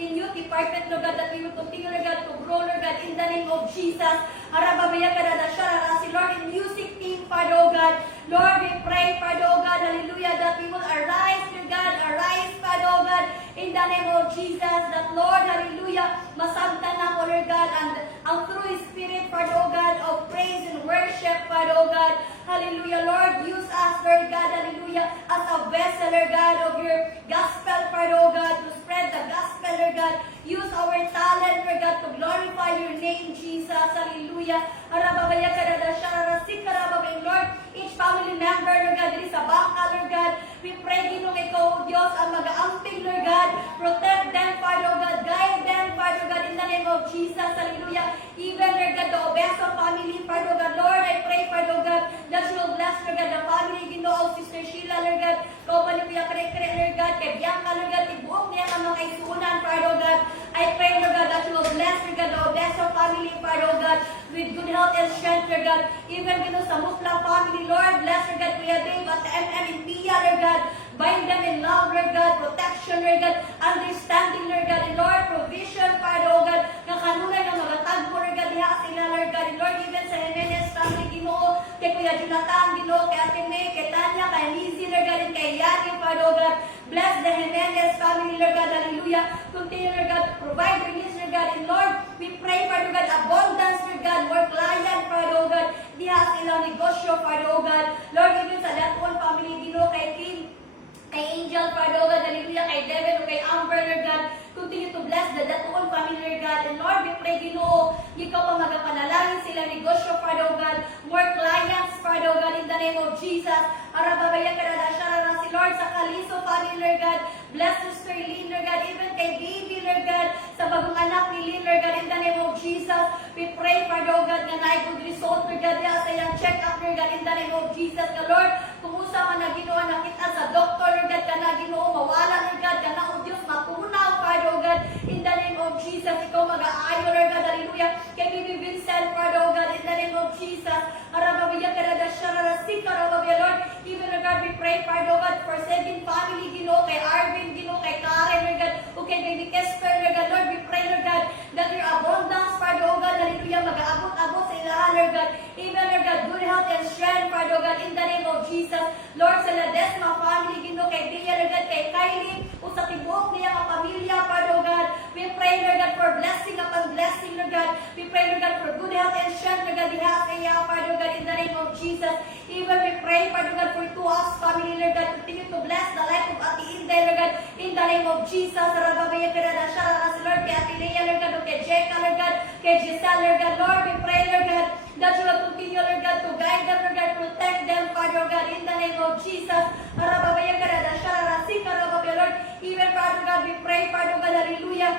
in youth department, Lord God, that we will continue, Lord God, to grow, Lord God, in the name of Jesus. Arababaya karada sharara, si Lord, in music team, Father, O God, Lord, we pray, Father, O God, hallelujah, that we will arise, Lord God, arise, Father, O God, in the name of Jesus, that Lord, hallelujah, masabtan na mo, Lord God, and ang true spirit, Father, O God, of praise and worship, Father, O God, hallelujah, Lord, use us, Lord God, hallelujah, as a vessel, Lord God, of your gospel, Father, O God, to spread the gospel, Lord God, use our talent, Lord God, to glorify your name, Jesus, hallelujah, arababaya karada sharara, sikarababay, Lord, each family member, Lord God, diri sa bangka, Lord God, we pray, Ginong ikaw, Diyos, ang mag-aamping, Lord God, protect them, Father, God, guide them, Father, God, in the name of Jesus, hallelujah, even, Lord God, the Obeso family, Father, God, Lord, I pray, Father, God, that you will bless, Lord God, the family, Ginoo, Sister Sheila, Lord God, kaupan niyo kare-kare, Lord God, kay Bianca, Lord God, ibuok niya ang mga isuunan, Father, God, I pray, Lord God, that you will bless, Lord God, the with good health and strength, Lord God. Even sa Muslim family, Lord, bless, Lord God, Kuya Dave at MM and Pia, Lord God. Bind them in love, Lord God, protection, Lord God, understanding, Lord God, and Lord, provision, Father, oh God, nga kanunay nga magatag mo, Lord God, diha sila, Lord God, and Lord, even sa Jimenez family, Ginoo, kay Kuya Jonathan, Ginoo, kay Ate May, kay Tanya, kay Lizzie, Lord God, and kay Yani, Father, oh God, bless the Jimenez family, Lord God, hallelujah, continue, Lord God, to provide your needs, Lord God, and Lord, we pray, Father, God, abundance, Lord God, more client, Father, oh God, diha sila negosyo, Father, oh God, Lord, even sa that one family, Ginoo, kay King, kay Angel, Father, God, hallelujah, kay Devin, o kay Amber, Lord God, continue to bless the Datuon family, Lord God, and Lord, we pray, Ginoo, ikaw pa magapanalangin sila negosyo, Father, God, more clients, Father, God, in the name of Jesus, arababayan ka na siya si Lord, sa Kaliso family, Lord God, bless Sister Lynn, Lord God, even kay Baby, Lord God, sa bagong anak ni Lynn, Lord God, in the name of Jesus, we pray, Father, God, na good result, Lord God, sa iyang check-up, Lord God, in the name of Jesus, ka Lord, kung usa man na Ginoo nakita sa doctor, Lord God, ka na Ginoo mawala, Lord God, ka na o Diyos matunaw, Father God, in the name of Jesus, ikaw mag-aayo, Lord God, hallelujah, kay Bibi Vincent, Father God, in the name of Jesus, arababiya ka na siya, narasik, arababiya, Lord, even, Lord God, we pray, Father God, for saving family, Ginoo, kay Arvin, Ginoo, kay Karen, Lord God, o kay Baby Kesper, Lord God, Lord, we pray, Lord God, that your abundance, Father God, hallelujah, mag-aabot-abot sa ila, Lord God, even, Lord God, good health and strength, Father God, in the name of Jesus, Lord, sa Ladesma family, Ginoo, kay Dia, Lord God, kay Kylie, o sa tibuok niya ang pamilya, Father God, we pray, Lord God, for blessing upon blessing, Lord God, we pray, Lord God, for good health and strength, Lord God, diha sa iya, Father God, in the name of Jesus, even we pray, Father God, for Tuas family, Lord God, continue to bless the life of Ate Inde, Lord God, in the name of Jesus, Rababaya, Pirada, Shara, Lord, kay Ate Lea, Lord God, kay Jeka, Lord God, kay Giselle, Lord God, Lord, we pray, Lord God, that you will continue, Lord God, to guide them, Lord God, protect them, Father God, in the name of Jesus, Rababaya, Pirada, Shara, Sika, Rababaya, Lord, even, Father God, we pray, Father God, hallelujah,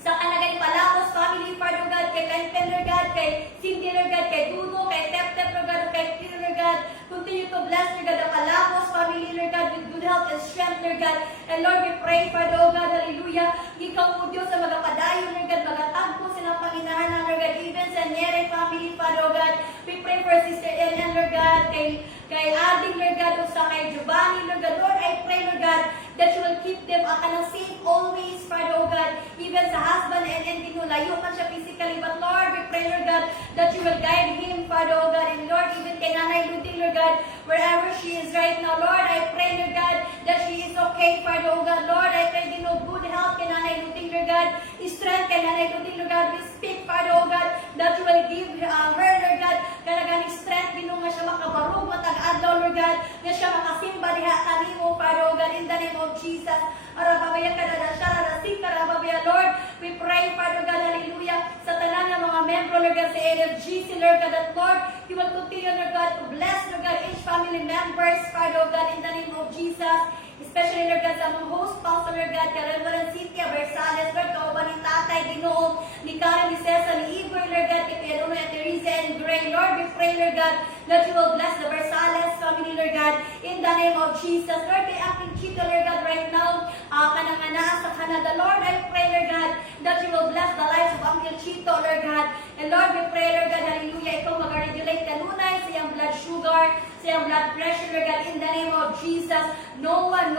sa kanagay Palapos family, Father God, kay Penten, Lord God, kay Cindy, Lord God, kay Duno, kay Tep-Tep, Lord God, kay Tino, Lord God, continue to bless, Lord God, the Palapos family, Lord God, with good health and strength, Lord God, and Lord, we pray, Father, oh God, hallelujah, ikaw mo Diyos sa magapadayon, Lord God, magatagpo silang Panginoon, Lord God, even sa Nyere family, Father, oh God, we pray for Sister Ellen, Lord God, kay Ading, Lord God, o sa kay Giovanni, Lord God, Lord, I pray, Lord God, that you will keep them safe always, Father, oh God, even sa husband and layo man siya physically, but Lord, we pray, Lord God, that you will guide him, Father, oh God, and Lord, even kay Nanay Luding, Lord God, wherever she is right now, Lord, I pray, Lord God, that she is okay, Father, oh God, Lord, I pray, you know, good health kay Nanay Luding, Lord God, strength kay Nanay Luding, Lord God, we speak, Father, oh God, that you will give her, Lord God, kanaganing strength, nga siya makabarog, matag-adlaw, Lord God, na siya makasimba diha kanimo, Father, oh God, in the name of Jesus, arababaya ka na siya, arasik, arababaya, Lord, we pray, Father God, hallelujah, sa tanan ng mga membro, Lord God, sa NFGC, Lord God, that Lord, you will continue, Lord God, to bless, Lord God, each family members, Father, oh God, in the name of Jesus, especially, Lord God, sa mga host, Pastor, Lord God, kay Reverend Cynthia Bersales, Lord, kauban ni Tatay, Ginoo, ni Karen, ni Cesar, ni Igor, Lord God, kay Kuya Dono, at Teresa, and Gray, Lord, we pray, Lord God, that you will bless the Bersales family, Lord God, in the name of Jesus, Lord, kay aking Chito, Lord God, right now, kananganaan sa Canada, Lord, I pray, Lord God, that you will bless the lives of Uncle Chito, Lord God, and Lord, we pray, Lord God, hallelujah, ikaw mag-regulate kanunay sa iyang blood sugar, sa iyang blood pressure, Lord God, in the name of Jesus, no one,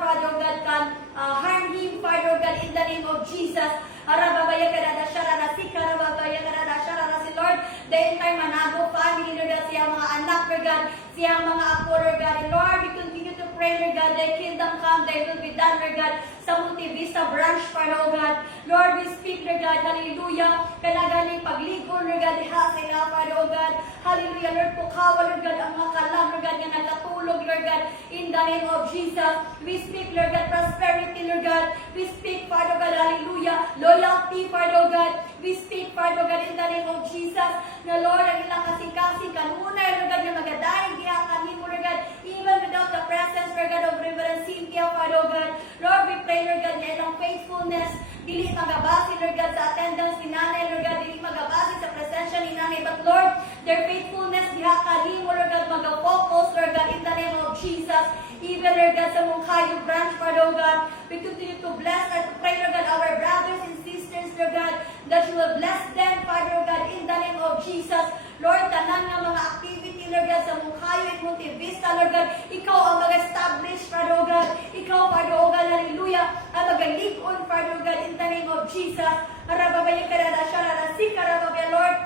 Father God, can harm him, Father God, in the name of Jesus, arababaya ka na siya, arasik, arababaya ka na siya, arasik, Lord, the entire Manago family, Lord God, siya mga anak, Lord God, siya mga apo, Lord God, and Lord, we continue to pray, Lord God, thy kingdom come, thy will be done, Lord God, sa Monte Vista branch, Father, oh God, Lord, we speak, Lord God, hallelujah, kanagaling pagligo, Lord God, diha sa ila, Father, oh God, hallelujah, Lord, pukawa, Lord God, ang mga kalam, Lord God, nga nagkatulog, Lord God, in the name of Jesus, we speak, Lord God, prosperity, Lord God, we speak, Father God, hallelujah, loyalty, Father, oh God, we speak, Father God, in the name of Jesus, na Lord, ang ilang kasing-kasing kanunay, Lord God, na magadaing diha kanimo, Lord God, even without the presence, Lord God, of Reverend Cynthia, Father, oh God, Lord, we pray, Lord God, na ilang faithfulness, dili magabasi, Lord God, sa attendance ni Nanay, Lord God, dili magabasi sa presensya ni Nanay, but Lord, their faithfulness, diha kanimo, Lord God, mag-focus, Lord God, in the name of Jesus, even, Lord God, sa Mungkayo branch, Father, oh God, we continue to bless and to pray, Lord God, our brothers and sisters, Lord God, that you will bless them, Father, oh God, in in the name of Jesus. Lord, tanan nga mga activity, Lord God, sa Mungkayo at Monte Vista, Lord God, ikaw ang mag-establish, Father oh God. Ikaw, Father oh God, hallelujah, ang mag-ligon, Father oh God, in the name of Jesus. Arababaya karada sharara sikarababaya, Lord.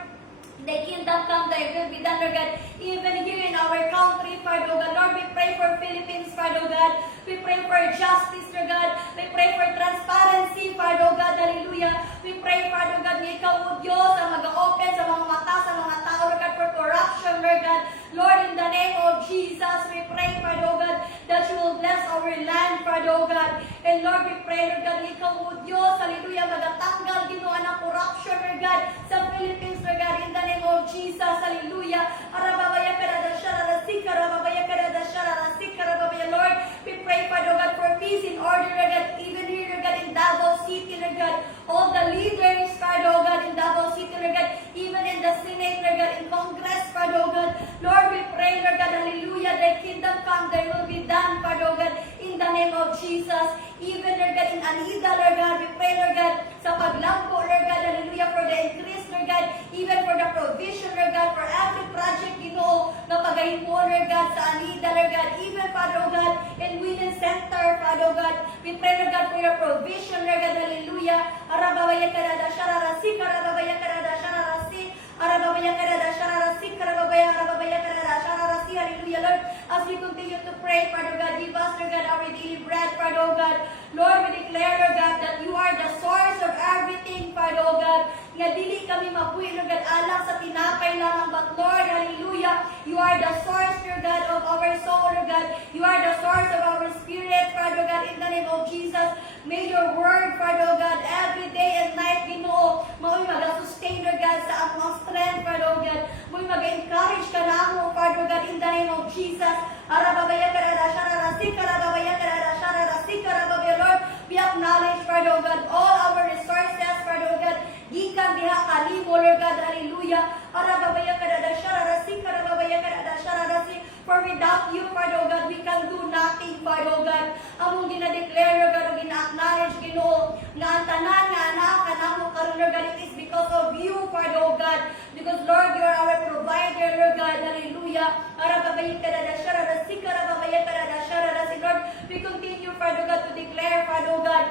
Thy kingdom come, thy will be done, Lord God, even here in our country, Father God. Lord, we pray for Philippines, Father God. We pray for justice, Lord God. We pray for transparency, Father God, hallelujah. We pray, Father God, na ikaw, O Diyos, ang mag-open sa mga mata, sa mga tao, Lord God, for corruption, Lord God. Lord, in the name of Jesus, we pray, Father God, that you will bless our land, Father God. And Lord, we pray, Lord God, na ikaw, O Diyos, hallelujah, magatanggal, ginoon ang corruption, Lord God, sa Philippines, Lord God, in the name of Jesus, hallelujah. Arababaya karada sharara sika, arababaya karada sharara sika, arababaya, Lord, we pray, Father God, for peace in order, Lord God, even here, Lord God, in Davao City, Lord God, all the leaders, Father God, in Davao City, Lord God, even in the Senate, Lord God, in Congress, Father God, Lord, we pray, Lord God, hallelujah, thy kingdom come, thy will be done, Father God, in the name of Jesus, even, Lord God, in Anida, Lord God, we pray, Lord God, sa paglampo, Lord God, hallelujah, for the increase, Lord God, even for the provision, Lord God, for every project, Ginoo, na pagaypo, Lord God, sa Anida, Lord God, even, Father God, in Women's Center, Father God, we pray, Lord God, for your provision, Lord God, hallelujah, arababaya karada shararasi, karababaya karada shararasi, arababaya karada shararasi, karababaya karada shararasi, hallelujah, Lord, as we continue to pray, Father God, give us, Lord God, our daily bread, Father God, Lord, we declare, Lord God, that you are the source of everything, Father God, nga dili kami mabuhi, Lord God, alang sa tinapay lamang, but Lord, hallelujah, you are the source, Lord God, of our soul, Lord God, you are the source of our spirit, Father God, in the name of Jesus, may your word, Father God, every day and night, Ginoo, mao'y mag-sustain, Lord God, sa among strength, Father God, mao'y mag-encourage ka namo, Father God, in the name of Jesus, arababaya karada shararasi, karababaya karada shararasi, karababaya, Lord, we acknowledge, Father God, all our resources, Father God, gikan diha kanimo, Lord God, hallelujah, arababaya karada shararasi, karababaya karada shararasi, for without you, Father God, we can do nothing, Father God, among gina-declare, Lord God, o gina-acknowledge, Ginoo, nga ang tanan nga anak kanamo karon, Lord God, it is because of you, Father God, because Lord, you are our provider, Lord God, hallelujah, arababaya karada shararasi, karababaya karada shararasi, Lord, we continue, Father God, to declare, Father God,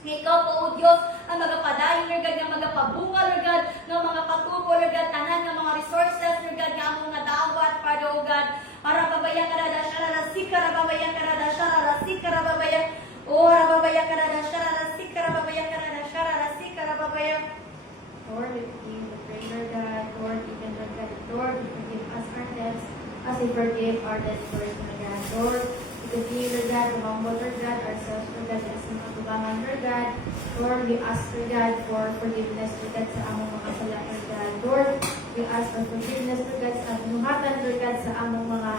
ikaw po, O Diyos, ang magapadayon, Lord God, nga magapabunga, Lord God, nga mga patubo, Lord God, tanan nga mga resources, Lord God, nga among nadawat, Father, O God, arababaya karada shararasi, karababaya karada shararasi, karababaya, o arababaya karada shararasi, karababaya karada shararasi, karababaya. Lord, we begin to pray, Lord God, Lord, even Lord God, Lord, we forgive us our debts as we forgive our debtors, Lord God, Lord, we continue, Lord God, to humble, Lord God, ourselves, Lord God, as mga tubangan, Lord God, Lord, we ask, Lord God, for forgiveness, Lord God, sa among mga sala, Lord God, Lord, we ask for forgiveness, Lord God, sa binuhatan, Lord God, sa among mga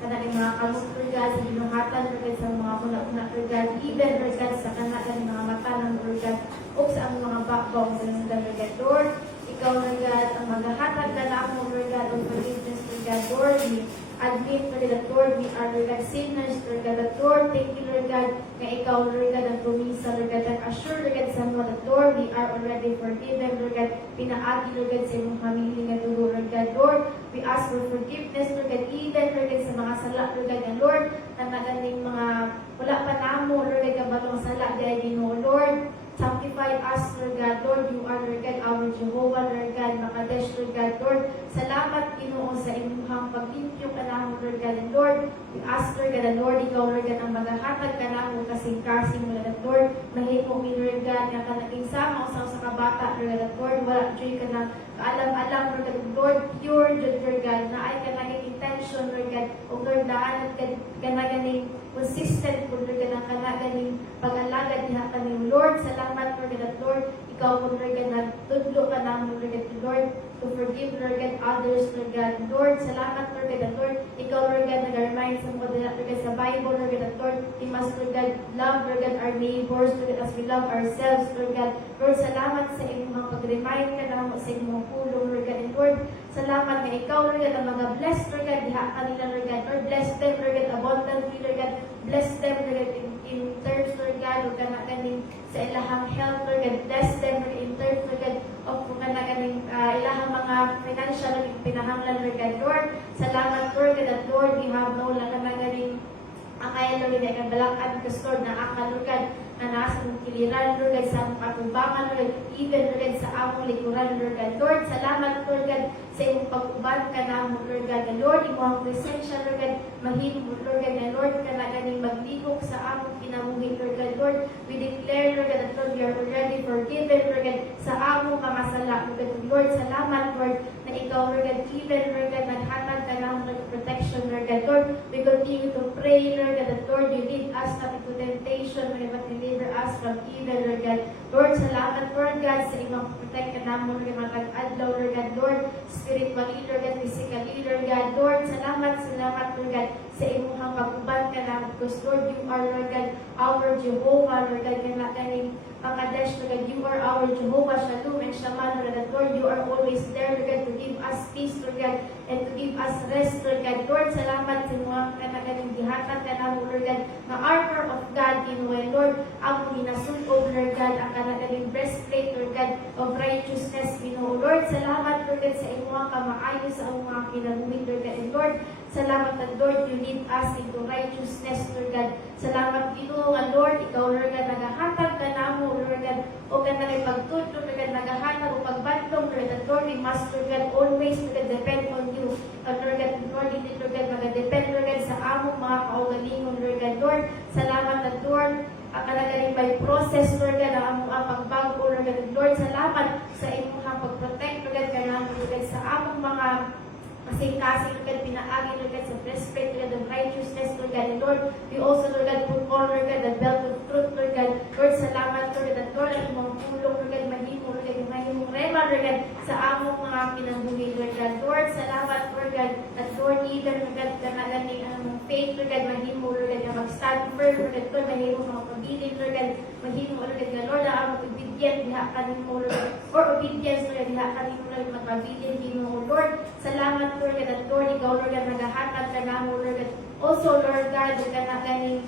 kanang mga kamot, Lord God, sa binuhatan, Lord God, sa mga muna-una, Lord God, even, Lord God, sa kanang mga mata ng Lord God, o sa among mga backbone, sa nundan, Lord God, Lord, ikaw, Lord God, ang maghahatag ka na mo, Lord God, of forgiveness, Lord God, Lord, we admit, Lord God, Lord, we are, Lord God, sinners, Lord God, that Lord, thank you, Lord God, na ikaw, Lord God, ang tumisa, Lord God, and assure, Lord God, sa mga, that Lord, we are already forgiven, Lord God, pinaagi, Lord God, sa imong pamilya nga dugo, Lord God, Lord, we ask for forgiveness, Lord God, even, Lord God, sa mga sala, Lord God, and Lord, tanagaling mga, wala pa namo, Lord God, kabalong sala, di ay Ginoo, Lord, sanctify us, Lord God, Lord, you are, Lord God, our Jehovah, Lord God, Makadesh, Lord God, Lord, salamat, Ginoo, sa imuhang paglimpyo ka namo, Lord God, and Lord, we ask, Lord God, and Lord, ikaw, Lord God, ang maghahatag ka namo, kasing-kasing, Lord God, Lord, mahimo mi, Lord God, nga kanaging sama, usaw sa kabata, Lord God, Lord, wala, joy ka na, kaalam-alam, Lord God, Lord, pure, Lord God, na ay kanaging intention, Lord God, o Lord, daanan ka, kanaging consistent, Lord God, ang kanaging pag-alagad niya kami, Lord, salamat, Lord God, Lord, ikaw, Lord God, nagtudlo ka namin, Lord God, Lord, to forgive, Lord God, others, Lord God, Lord, salamat, Lord God, Lord, ikaw, Lord God, nag-remind sa mga, Lord God, sa Bible, Lord God, Lord, we must, Lord God, love, Lord God, our neighbors, Lord God, as we love ourselves, Lord God, Lord, salamat sa inyong pag-remind ka namin sa inyong pulong, Lord God, and Lord, salamat na ikaw, Lord God, ang mga blessed, Lord God, diha kanila, Lord God, Lord, bless them, Lord God, abundantly, Lord God, bless them, Lord God, in terms, Lord God, Lord God, na kaning sa ilahang health, Lord God, bless them, Lord, in terms, Lord God, of kung na kaning ilahang mga financial na pinahanglan, Lord God. Lord, salamat, Lord God, that Lord, we have no lakanagaling ang kaya, Lord God, ay kabalakan ka, Lord, na akal, Lord God, na nasa mong kiliran, Lord God, sa among katubangan, Lord God, even, Lord God, sa among likuran, Lord God. Lord, salamat, Lord God, sa imong pag-uban ka na mo, Lord God. And Lord, imo ang presensya, Lord God, mahimo, Lord God, and Lord, ka na ganing magligok sa among kinabuhi, Lord God. Lord, we declare, Lord God, that Lord, we are already forgiven, Lord God, sa among mga sala, Lord God. Lord, salamat, Lord, na ikaw, Lord God, even, Lord God, naghatag ka na mo, Lord, protection, Lord God. Lord, we continue to pray, Lord God, that Lord, you lead us not into temptation, but deliver us from evil, Lord God. Lord, salamat, Lord God, sa imong protect ka na mo, Lord God, mag-adlaw, Lord God. Lord, spiritually, Lord God, physically, Lord God. Lord, salamat, Lord God, sa imong pag-uban ka na, because Lord, you are, Lord God, our Jehovah, Lord God, nga ganing Makadesh, Lord God, you are our Jehovah Shalom and Shaman, Lord God. Lord, you are always there, Lord God, to give us peace, Lord God, and to give us rest, Lord God. Lord, salamat sa mga kanagaling gihatan ka na mo, Lord God, na armor of God, Pinoy, Lord, ang ginasunog, Lord God, ang kanagaling breastplate, Lord God, of righteousness, Pinoy. Lord, salamat, Lord God, sa imong kamaayo sa among mga kinabuhi, Lord God. And Lord, salamat that Lord, you lead us into righteousness, Lord God. Salamat, Ginoo, nga Lord, ikaw, Lord God, nagahatag ka na mo, Lord God, o ka na kay pagtutlo, Lord God, nagahatag o pagbantlong, Lord God. Lord, we must, Lord God, always, Lord God, depend on you. Lord God, Lord, hindi, Lord God, mag-depend, Lord God, sa among mga kaugalingon, Lord God. Lord, salamat at Lord, ang kanagaling by process, Lord God, ang among pagbago, Lord God. Lord, salamat sa imong pag-protect, Lord God, kanang, Lord God, sa among mga kasing-kasing, Lord God, pinaagi, Lord God, sa breastplate, Lord God, of righteousness, Lord God. And Lord, we also, Lord God, put on, Lord God, the belt of truth, Lord God. Lord, salamat, Lord God, at Lord, ang imong tulong, Lord God, mahimo, Lord God, yung mahimong rema, Lord God, sa among mga kinambuhi, Lord God. Lord, salamat, Lord God, at Lord, even, Lord God, kanagaling ang faith, Lord God, mahimo, Lord God, na mag-stand firm, Lord God, Lord, mahimo mga pag-ilim, Lord God, mahimo, Lord God, na Lord, ang among obedient, diha kanimo, Lord God, or obedience, Lord God, diha kanimo, Lord, magpabilin, mo, Lord, salamat, Lord God, at Lord, ikaw, Lord God, nagahatag ka na mo, Lord God, also, Lord God, kanagaling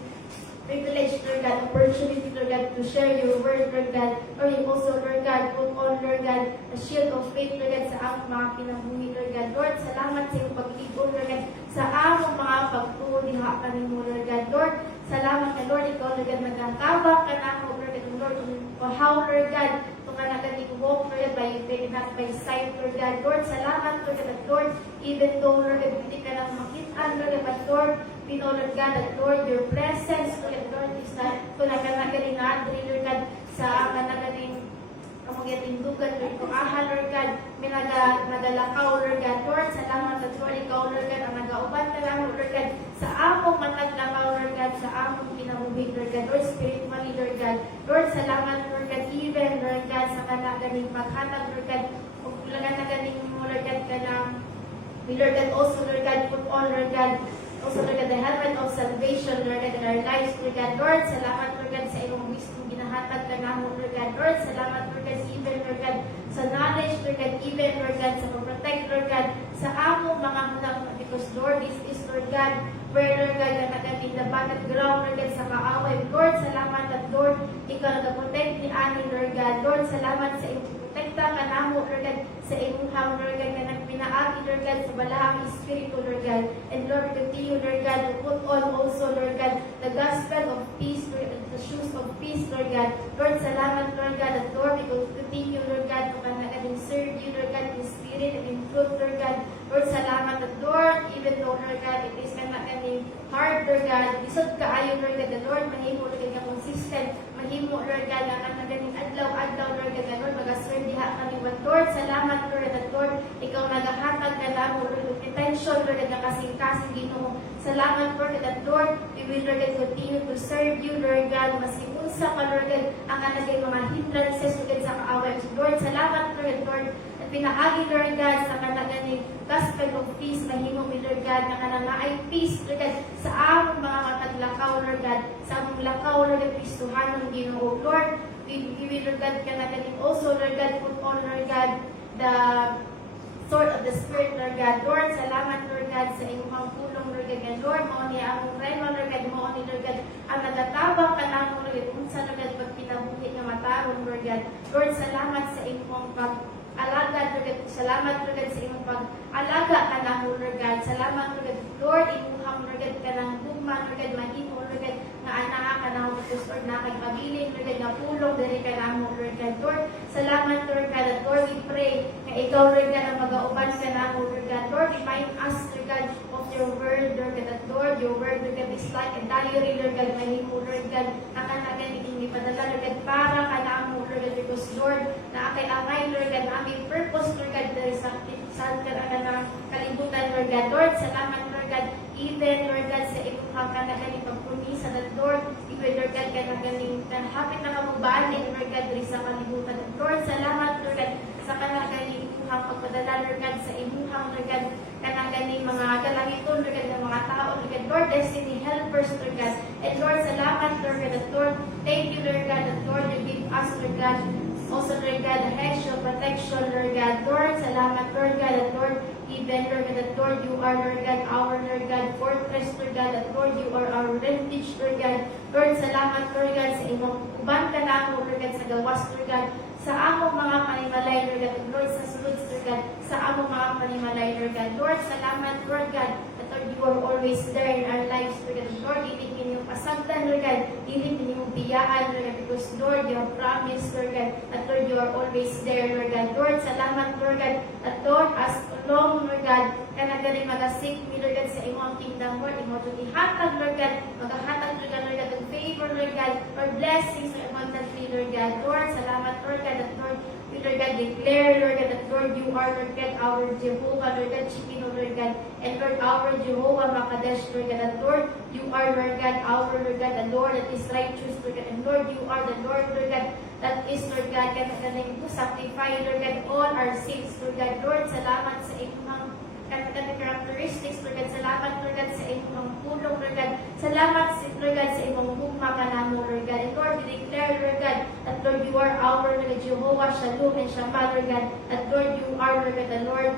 privilege, Lord God, opportunity, Lord God, to share your word, Lord God. Lord, you also, Lord God, put on, Lord God, the shield of faith, Lord God, sa among mga kinabuhi, Lord God. Lord, salamat sa iyong pag-ibon, Lord God, sa among mga pagtuo, diha kanimo, Lord God. Lord, salamat na, Lord, ikaw, Lord God, nagkakabak ka na ako, Lord God, Lord, how, Lord God, kung ka walk, Lord God, by faith, not by sight, Lord God. Lord, salamat, Lord God, at Lord, even though, Lord God, hindi ka lang makita, Lord God, but Lord, we know, Lord God, that Lord, your presence, Lord God, Lord, is not, kung nakanagaling natin, Lord God, sa kanagaling tindugan, Lord, kung Lord God, may nagalakaw, Lord God. Lord, salamat at Lord, ikaw, Lord God, ang nagauban ka lang, Lord God, sa among mataglakaw, Lord God, sa among kinabuhi, Lord God. Lord, spiritually, Lord God. Lord, salamat, Lord God, even, Lord God, sa kanagaling maghatag, Lord God, kung kanagaling mo, Lord God, ka lang, we, Lord God, also, Lord God, put on, Lord God, also, Lord God, the helmet of salvation, Lord God, in our lives, Lord God. Lord, salamat, Lord God, sa iyong wisdom, ginahatag ka na mo, Lord God. Lord, salamat, Lord God, even, Lord God, sa knowledge, Lord God, even, Lord God, sa protect, Lord God, sa among mga hunang, because, Lord, this is, Lord God, where, Lord God, na nagabing the battleground, Lord God, sa kaaway. Lord, salamat at, Lord, ikaw nag-protect ni Ani, Lord God. Lord, salamat sa iyong protekta ka na mo, Lord God, sa iyong ham, Lord God, na nagpinaagi, Lord God, sa balahang Espiritu, Lord God. And Lord, continue, Lord God, to put on also, Lord God, the gospel of peace, Lord God, the shoes of peace, Lord God. Lord, salamat, Lord God, at Lord, we will continue, Lord God, to kanagaling serve you, Lord God, in spirit and in truth, Lord God. Lord, salamat at Lord, even though, Lord God, it is kanagaling hard, Lord God, isod kaayo, Lord God, the Lord, mahimo, Lord God, consistent, mahimo, Lord God, na kanagaling adlaw-adlaw, Lord God, Lord, mag-serve diha kami. But Lord, salamat, Lord, at Lord, ikaw nagahatag ka na mo, Lord, attention, Lord, na kasing-kasing Ginoo. Salamat, Lord, at Lord, we will, Lord God, continue to serve you, Lord God, maski unsa ka, Lord God, ang kanagay mga hindrances, Lord God, sa kaaway. Lord, salamat, Lord, at Lord, at pinaagi, Lord God, sa kanagaling gospel of peace, mahimo mi, Lord God, na kananaay peace, Lord God, sa among mga mataglakaw, Lord God, sa among lakaw, Lord God, Kristuhanon, Ginoo. Lord, we will, Lord God, kanagaling also, Lord God, put on, Lord God, the sword of the Spirit, Lord God. Lord, salamat, Lord God, sa imong pulong, Lord God. And Lord, mo ni among rema, Lord God, mo ni, Lord God, ang nagatabang ka na mo, Lord God, unsa, Lord God, pag pinabuhi nga matarong, Lord God. Lord, salamat sa imong pag-alagad, Lord God, sa Salamat, Lord God, sa imong pag-alaga ka na mo, Lord God. Salamat, Lord God, Lord, imuhang, Lord God, ka ng gugma, Lord God, mahimo, Lord God, nga anak ka na mo, Lord, na kay pabiling, Lord God, nga pulong, diri ka na mo, Lord God. Lord, salamat, Lord God, at Lord, we pray, nga ikaw, Lord God, na mag-auban ka na mo, Lord God. Lord, remind us, Lord God, of your word, Lord God, at Lord, your word, Lord God, is like a diary, Lord God, mahimo, Lord God, nakanagan ining ipadala, Lord God, para ka na mo, Lord God, because, Lord, na kay amay, Lord God, na aming purpose, Lord God, there is sa ng kalibutan, Lord God. Lord, salamat, Lord God, even, Lord God, sa imong kanagaling pagpumisa, that Lord, even, Lord God, kanagaling, hapit na kamubaling, Lord God, there is sa kalibutan. Lord, salamat, Lord God, sa kanagaling imuhang pagpadala, Lord God, sa imuhang, Lord God, kanagaling mga galangiton, Lord God, ng mga tao, Lord God, Lord, destiny helpers, Lord God. And Lord, salamat, Lord God, that Lord, thank you, Lord God, that Lord, you give us, Lord God, also, Lord God, the hedge of protection, Lord God. Lord, salamat, Lord God, that Lord, even, Lord God, that Lord, you are, Lord God, our, Lord God, fortress, Lord God, that Lord, you are our refuge, Lord God. Lord, salamat, Lord God, sa imong uban ka na mo, Lord God, sa gawas, Lord God, sa among mga panimalay, Lord God, Lord, sa sunod, Lord God, sa among mga panimalay, Lord God. Lord, salamat, Lord God, that Lord, you are always there in our lives, Lord God. Lord, ilig ninyong pasagdan, Lord God, ilig ninyong biyaan, Lord God, because Lord, you have promised, Lord God, that Lord, you are always there, Lord God. Lord, salamat, Lord God, that Lord, as long, Lord God, kanagaling magasik mi, Lord God, sa imong kingdom, Lord, imong ihatag, Lord God, maghahatag, Lord God, ng favor, Lord God, or blessings, abundantly, Lord God. Lord, salamat, Lord God, that Lord, we, Lord God, declare, Lord God, that Lord, you are, Lord God, our Jehovah, Lord God, Shekino, Lord God, and Lord, our Jehovah Makadesh, Lord God, and Lord, you are, Lord God, our, Lord God, the Lord that is righteous, Lord God, and Lord, you are the Lord, Lord God, that is, Lord God, kanagaling to sanctify, Lord God, all our sins, Lord God. Lord, salamat sa imong kanagaling characteristics, Lord God, salamat, Lord God, sa imong pulong, Lord God, salamat, Lord God, sa imong hukma ka na mo, Lord God, and Lord, we declare, Lord God, that Lord, you are our, Lord God, Jehovah, Shalom, and Shammah, Lord God, that Lord, you are, Lord God, the Lord,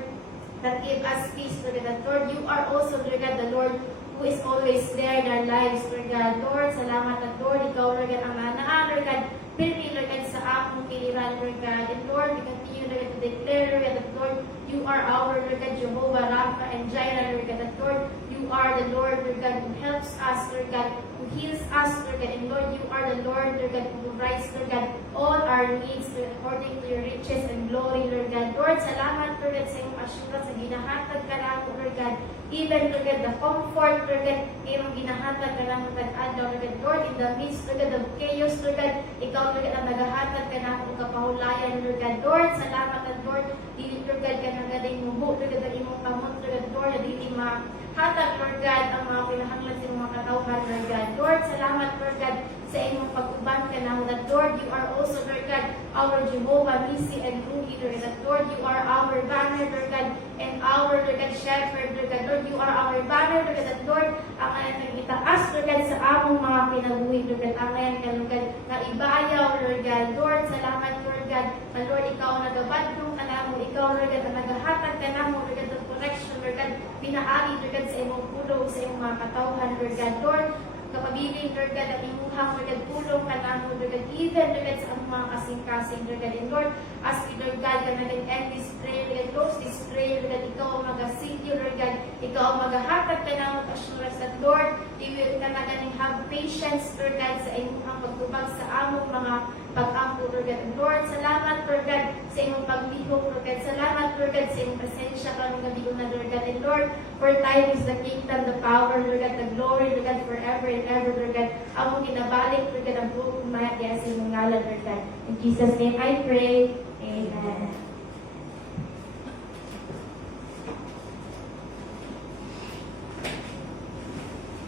that give us peace, Lord God, that Lord, you are also, Lord God, the Lord, who is always there in our lives, Lord God. Lord, salamat at Lord, ikaw, Lord God, ang nanaan, Lord God, pirmi, Lord God, sa akong kiliran, Lord God. And Lord, we continue, Lord God, to declare, Lord God, that Lord, you are our, Lord God, Jehovah, Rapha, and Jireh, Lord God, that Lord, you are the Lord, Lord God, who helps us, Lord God, who heals us, Lord God, and Lord, you are the Lord, Lord God, who provides, Lord God, all our needs, Lord, according to your riches and glory, Lord God. Lord, salamat, Lord God, sa iyong assurance, sa ginahatag ka na ako, Lord God, even, Lord God, the comfort, Lord God, iyong ginahatag ka na ako, Lord God, Lord, in the midst, Lord God, of chaos, Lord God, ikaw, Lord God, ang nagahatag ka na ako, kapahulayan, Lord God. Lord, salamat, at Lord, dili, Lord God, ka na galing mubo, Lord God, ang imong pamot, Lord God, Lord, dili mahatag, Lord God, ang mga pinahanglan sa mga katawhan, Lord God. Lord, salamat, Lord God, sa inyong pag-uban ka na that Lord, you are also, Lord God, our Jehovah, Nisi and Ruhi, Lord God. Lord, you are our banner, Lord God, and our, Lord God, shepherd, Lord God. Lord, you are our banner, Lord God, that Lord, ang ayan itaas, Lord God, sa among mga pinabuhi, Lord God, ang ayan ka, Lord God, na ibayaw, Lord God. Lord, salamat, Lord God, na Lord, ikaw ang nagabadlong ka na mo, ikaw, Lord God, ang nagahatag ka na mo, Lord God, ng protection, Lord God, pinaari, Lord God, sa imong pulong, sa imong mga katawhan, Lord God. Lord, kapabiling, Lord God, ang imuhang, Lord God, pulong ka na mo, Lord God, even, Lord God, sa among mga kasing-kasing, Lord God, and Lord, as we, Lord God, ka nag-end this prayer, Lord God, close this prayer, Lord God, ikaw ang mag-asidyo, Lord God, ikaw ang maghahatag ka na mo, assurance that, Lord, we will ka na have patience, Lord God, sa imuhang pagtubag sa among mga pag-ampo, Lord God. And Lord, salamat, Lord God, sa imong paglihok, Lord God. Salamat, Lord God, sa imong presensya kami gabion na, Lord God. And Lord, for time is the kingdom, the power, Lord God, the glory, Lord God, forever and ever, Lord God. Among ginabalik, Lord God, ang buong umayat kaya sa imong ngalan, Lord God. In Jesus' name I pray. Amen.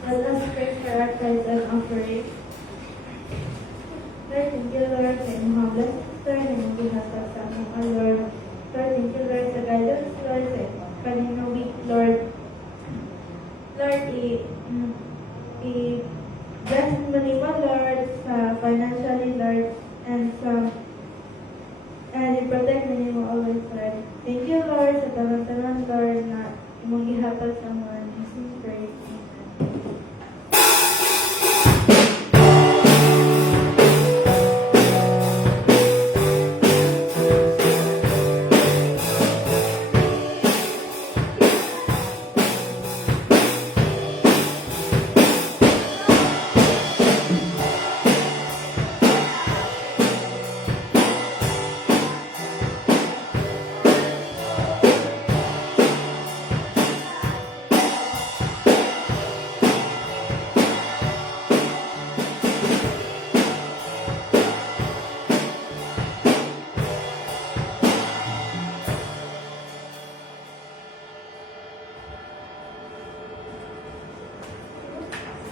Let us pray for our present offering. Lord, thank you, Lord, sa inyong blessings, Lord, na inyong ginhatag sa aming mga Lord. Lord, thank you, Lord, sa guidance, Lord, sa kanina week, Lord. Lord, i-bless mo nimo, Lord, sa financially, Lord, and i-protect mo nimo always, Lord. Thank you, Lord, sa tanan-tanan, Lord, na imong gihatag sa mga Jesus Christ.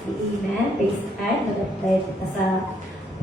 Amen. Praise God. Mag-apply kita sa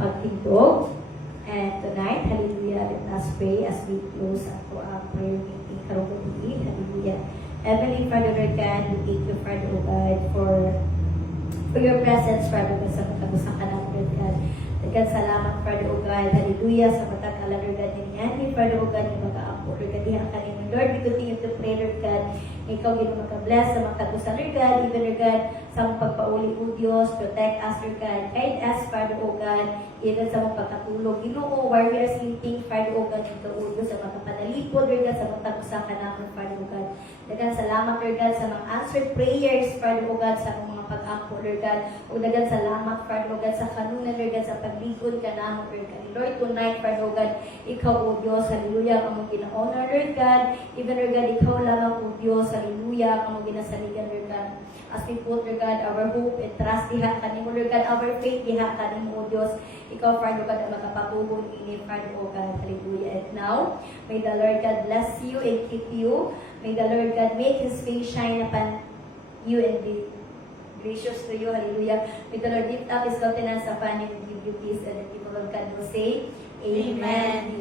pagtindog. And tonight, hallelujah, let us pray as we close our prayer meeting. Karong gabi, hallelujah. Heavenly Father, Lord God, we thank you, Father, O God, for your presence, Father, God, sa pagkabusan ka namin, Lord God. Dagan salamat, Father, O God, hallelujah, sa pagkakala, Lord God, ni Father, O God, yung mag-aapo, Lord God, dihan ka ninyo, Lord, we continue to pray, Lord God, ikaw gino magka-bless sa magkabusan, Lord God, even, Lord God, sa mga pagpauli, O Diyos, protect us, Lord God, guide us, Father, O God, even sa mga pagkatulog, Ginoo, while we are sleeping, Father, O God, ito, O Diyos, sa mga panalipod, Lord God, sa mga tagusan ka namin, Father, O God, dagan salamat, Lord God, sa mga answered prayers, Father, O God, sa mga pag-ampo, Lord God, o dagan salamat, Father, O God, sa kanunan, Lord God, sa pagligod ka namin, Lord God, Lord, tonight, Father, O God, ikaw, O Diyos, hallelujah, ang mong gina-honor, Lord God, even, Lord God, ikaw lamang, O Diyos, hallelujah, ang mong ginasaligan, Lord God, as we put, Lord God, our hope and trust, diha ka nimo, Lord God, our faith, diha ka nimo, O Diyos, ikaw, Father, O God, ang magkapatuloy ini, Father, O God, hallelujah, and now, may the Lord God bless you and keep you, may the Lord God make His face shine upon you and be gracious to you, hallelujah, may the Lord lift up His countenance upon you and give you peace, and the people of God will say, Amen.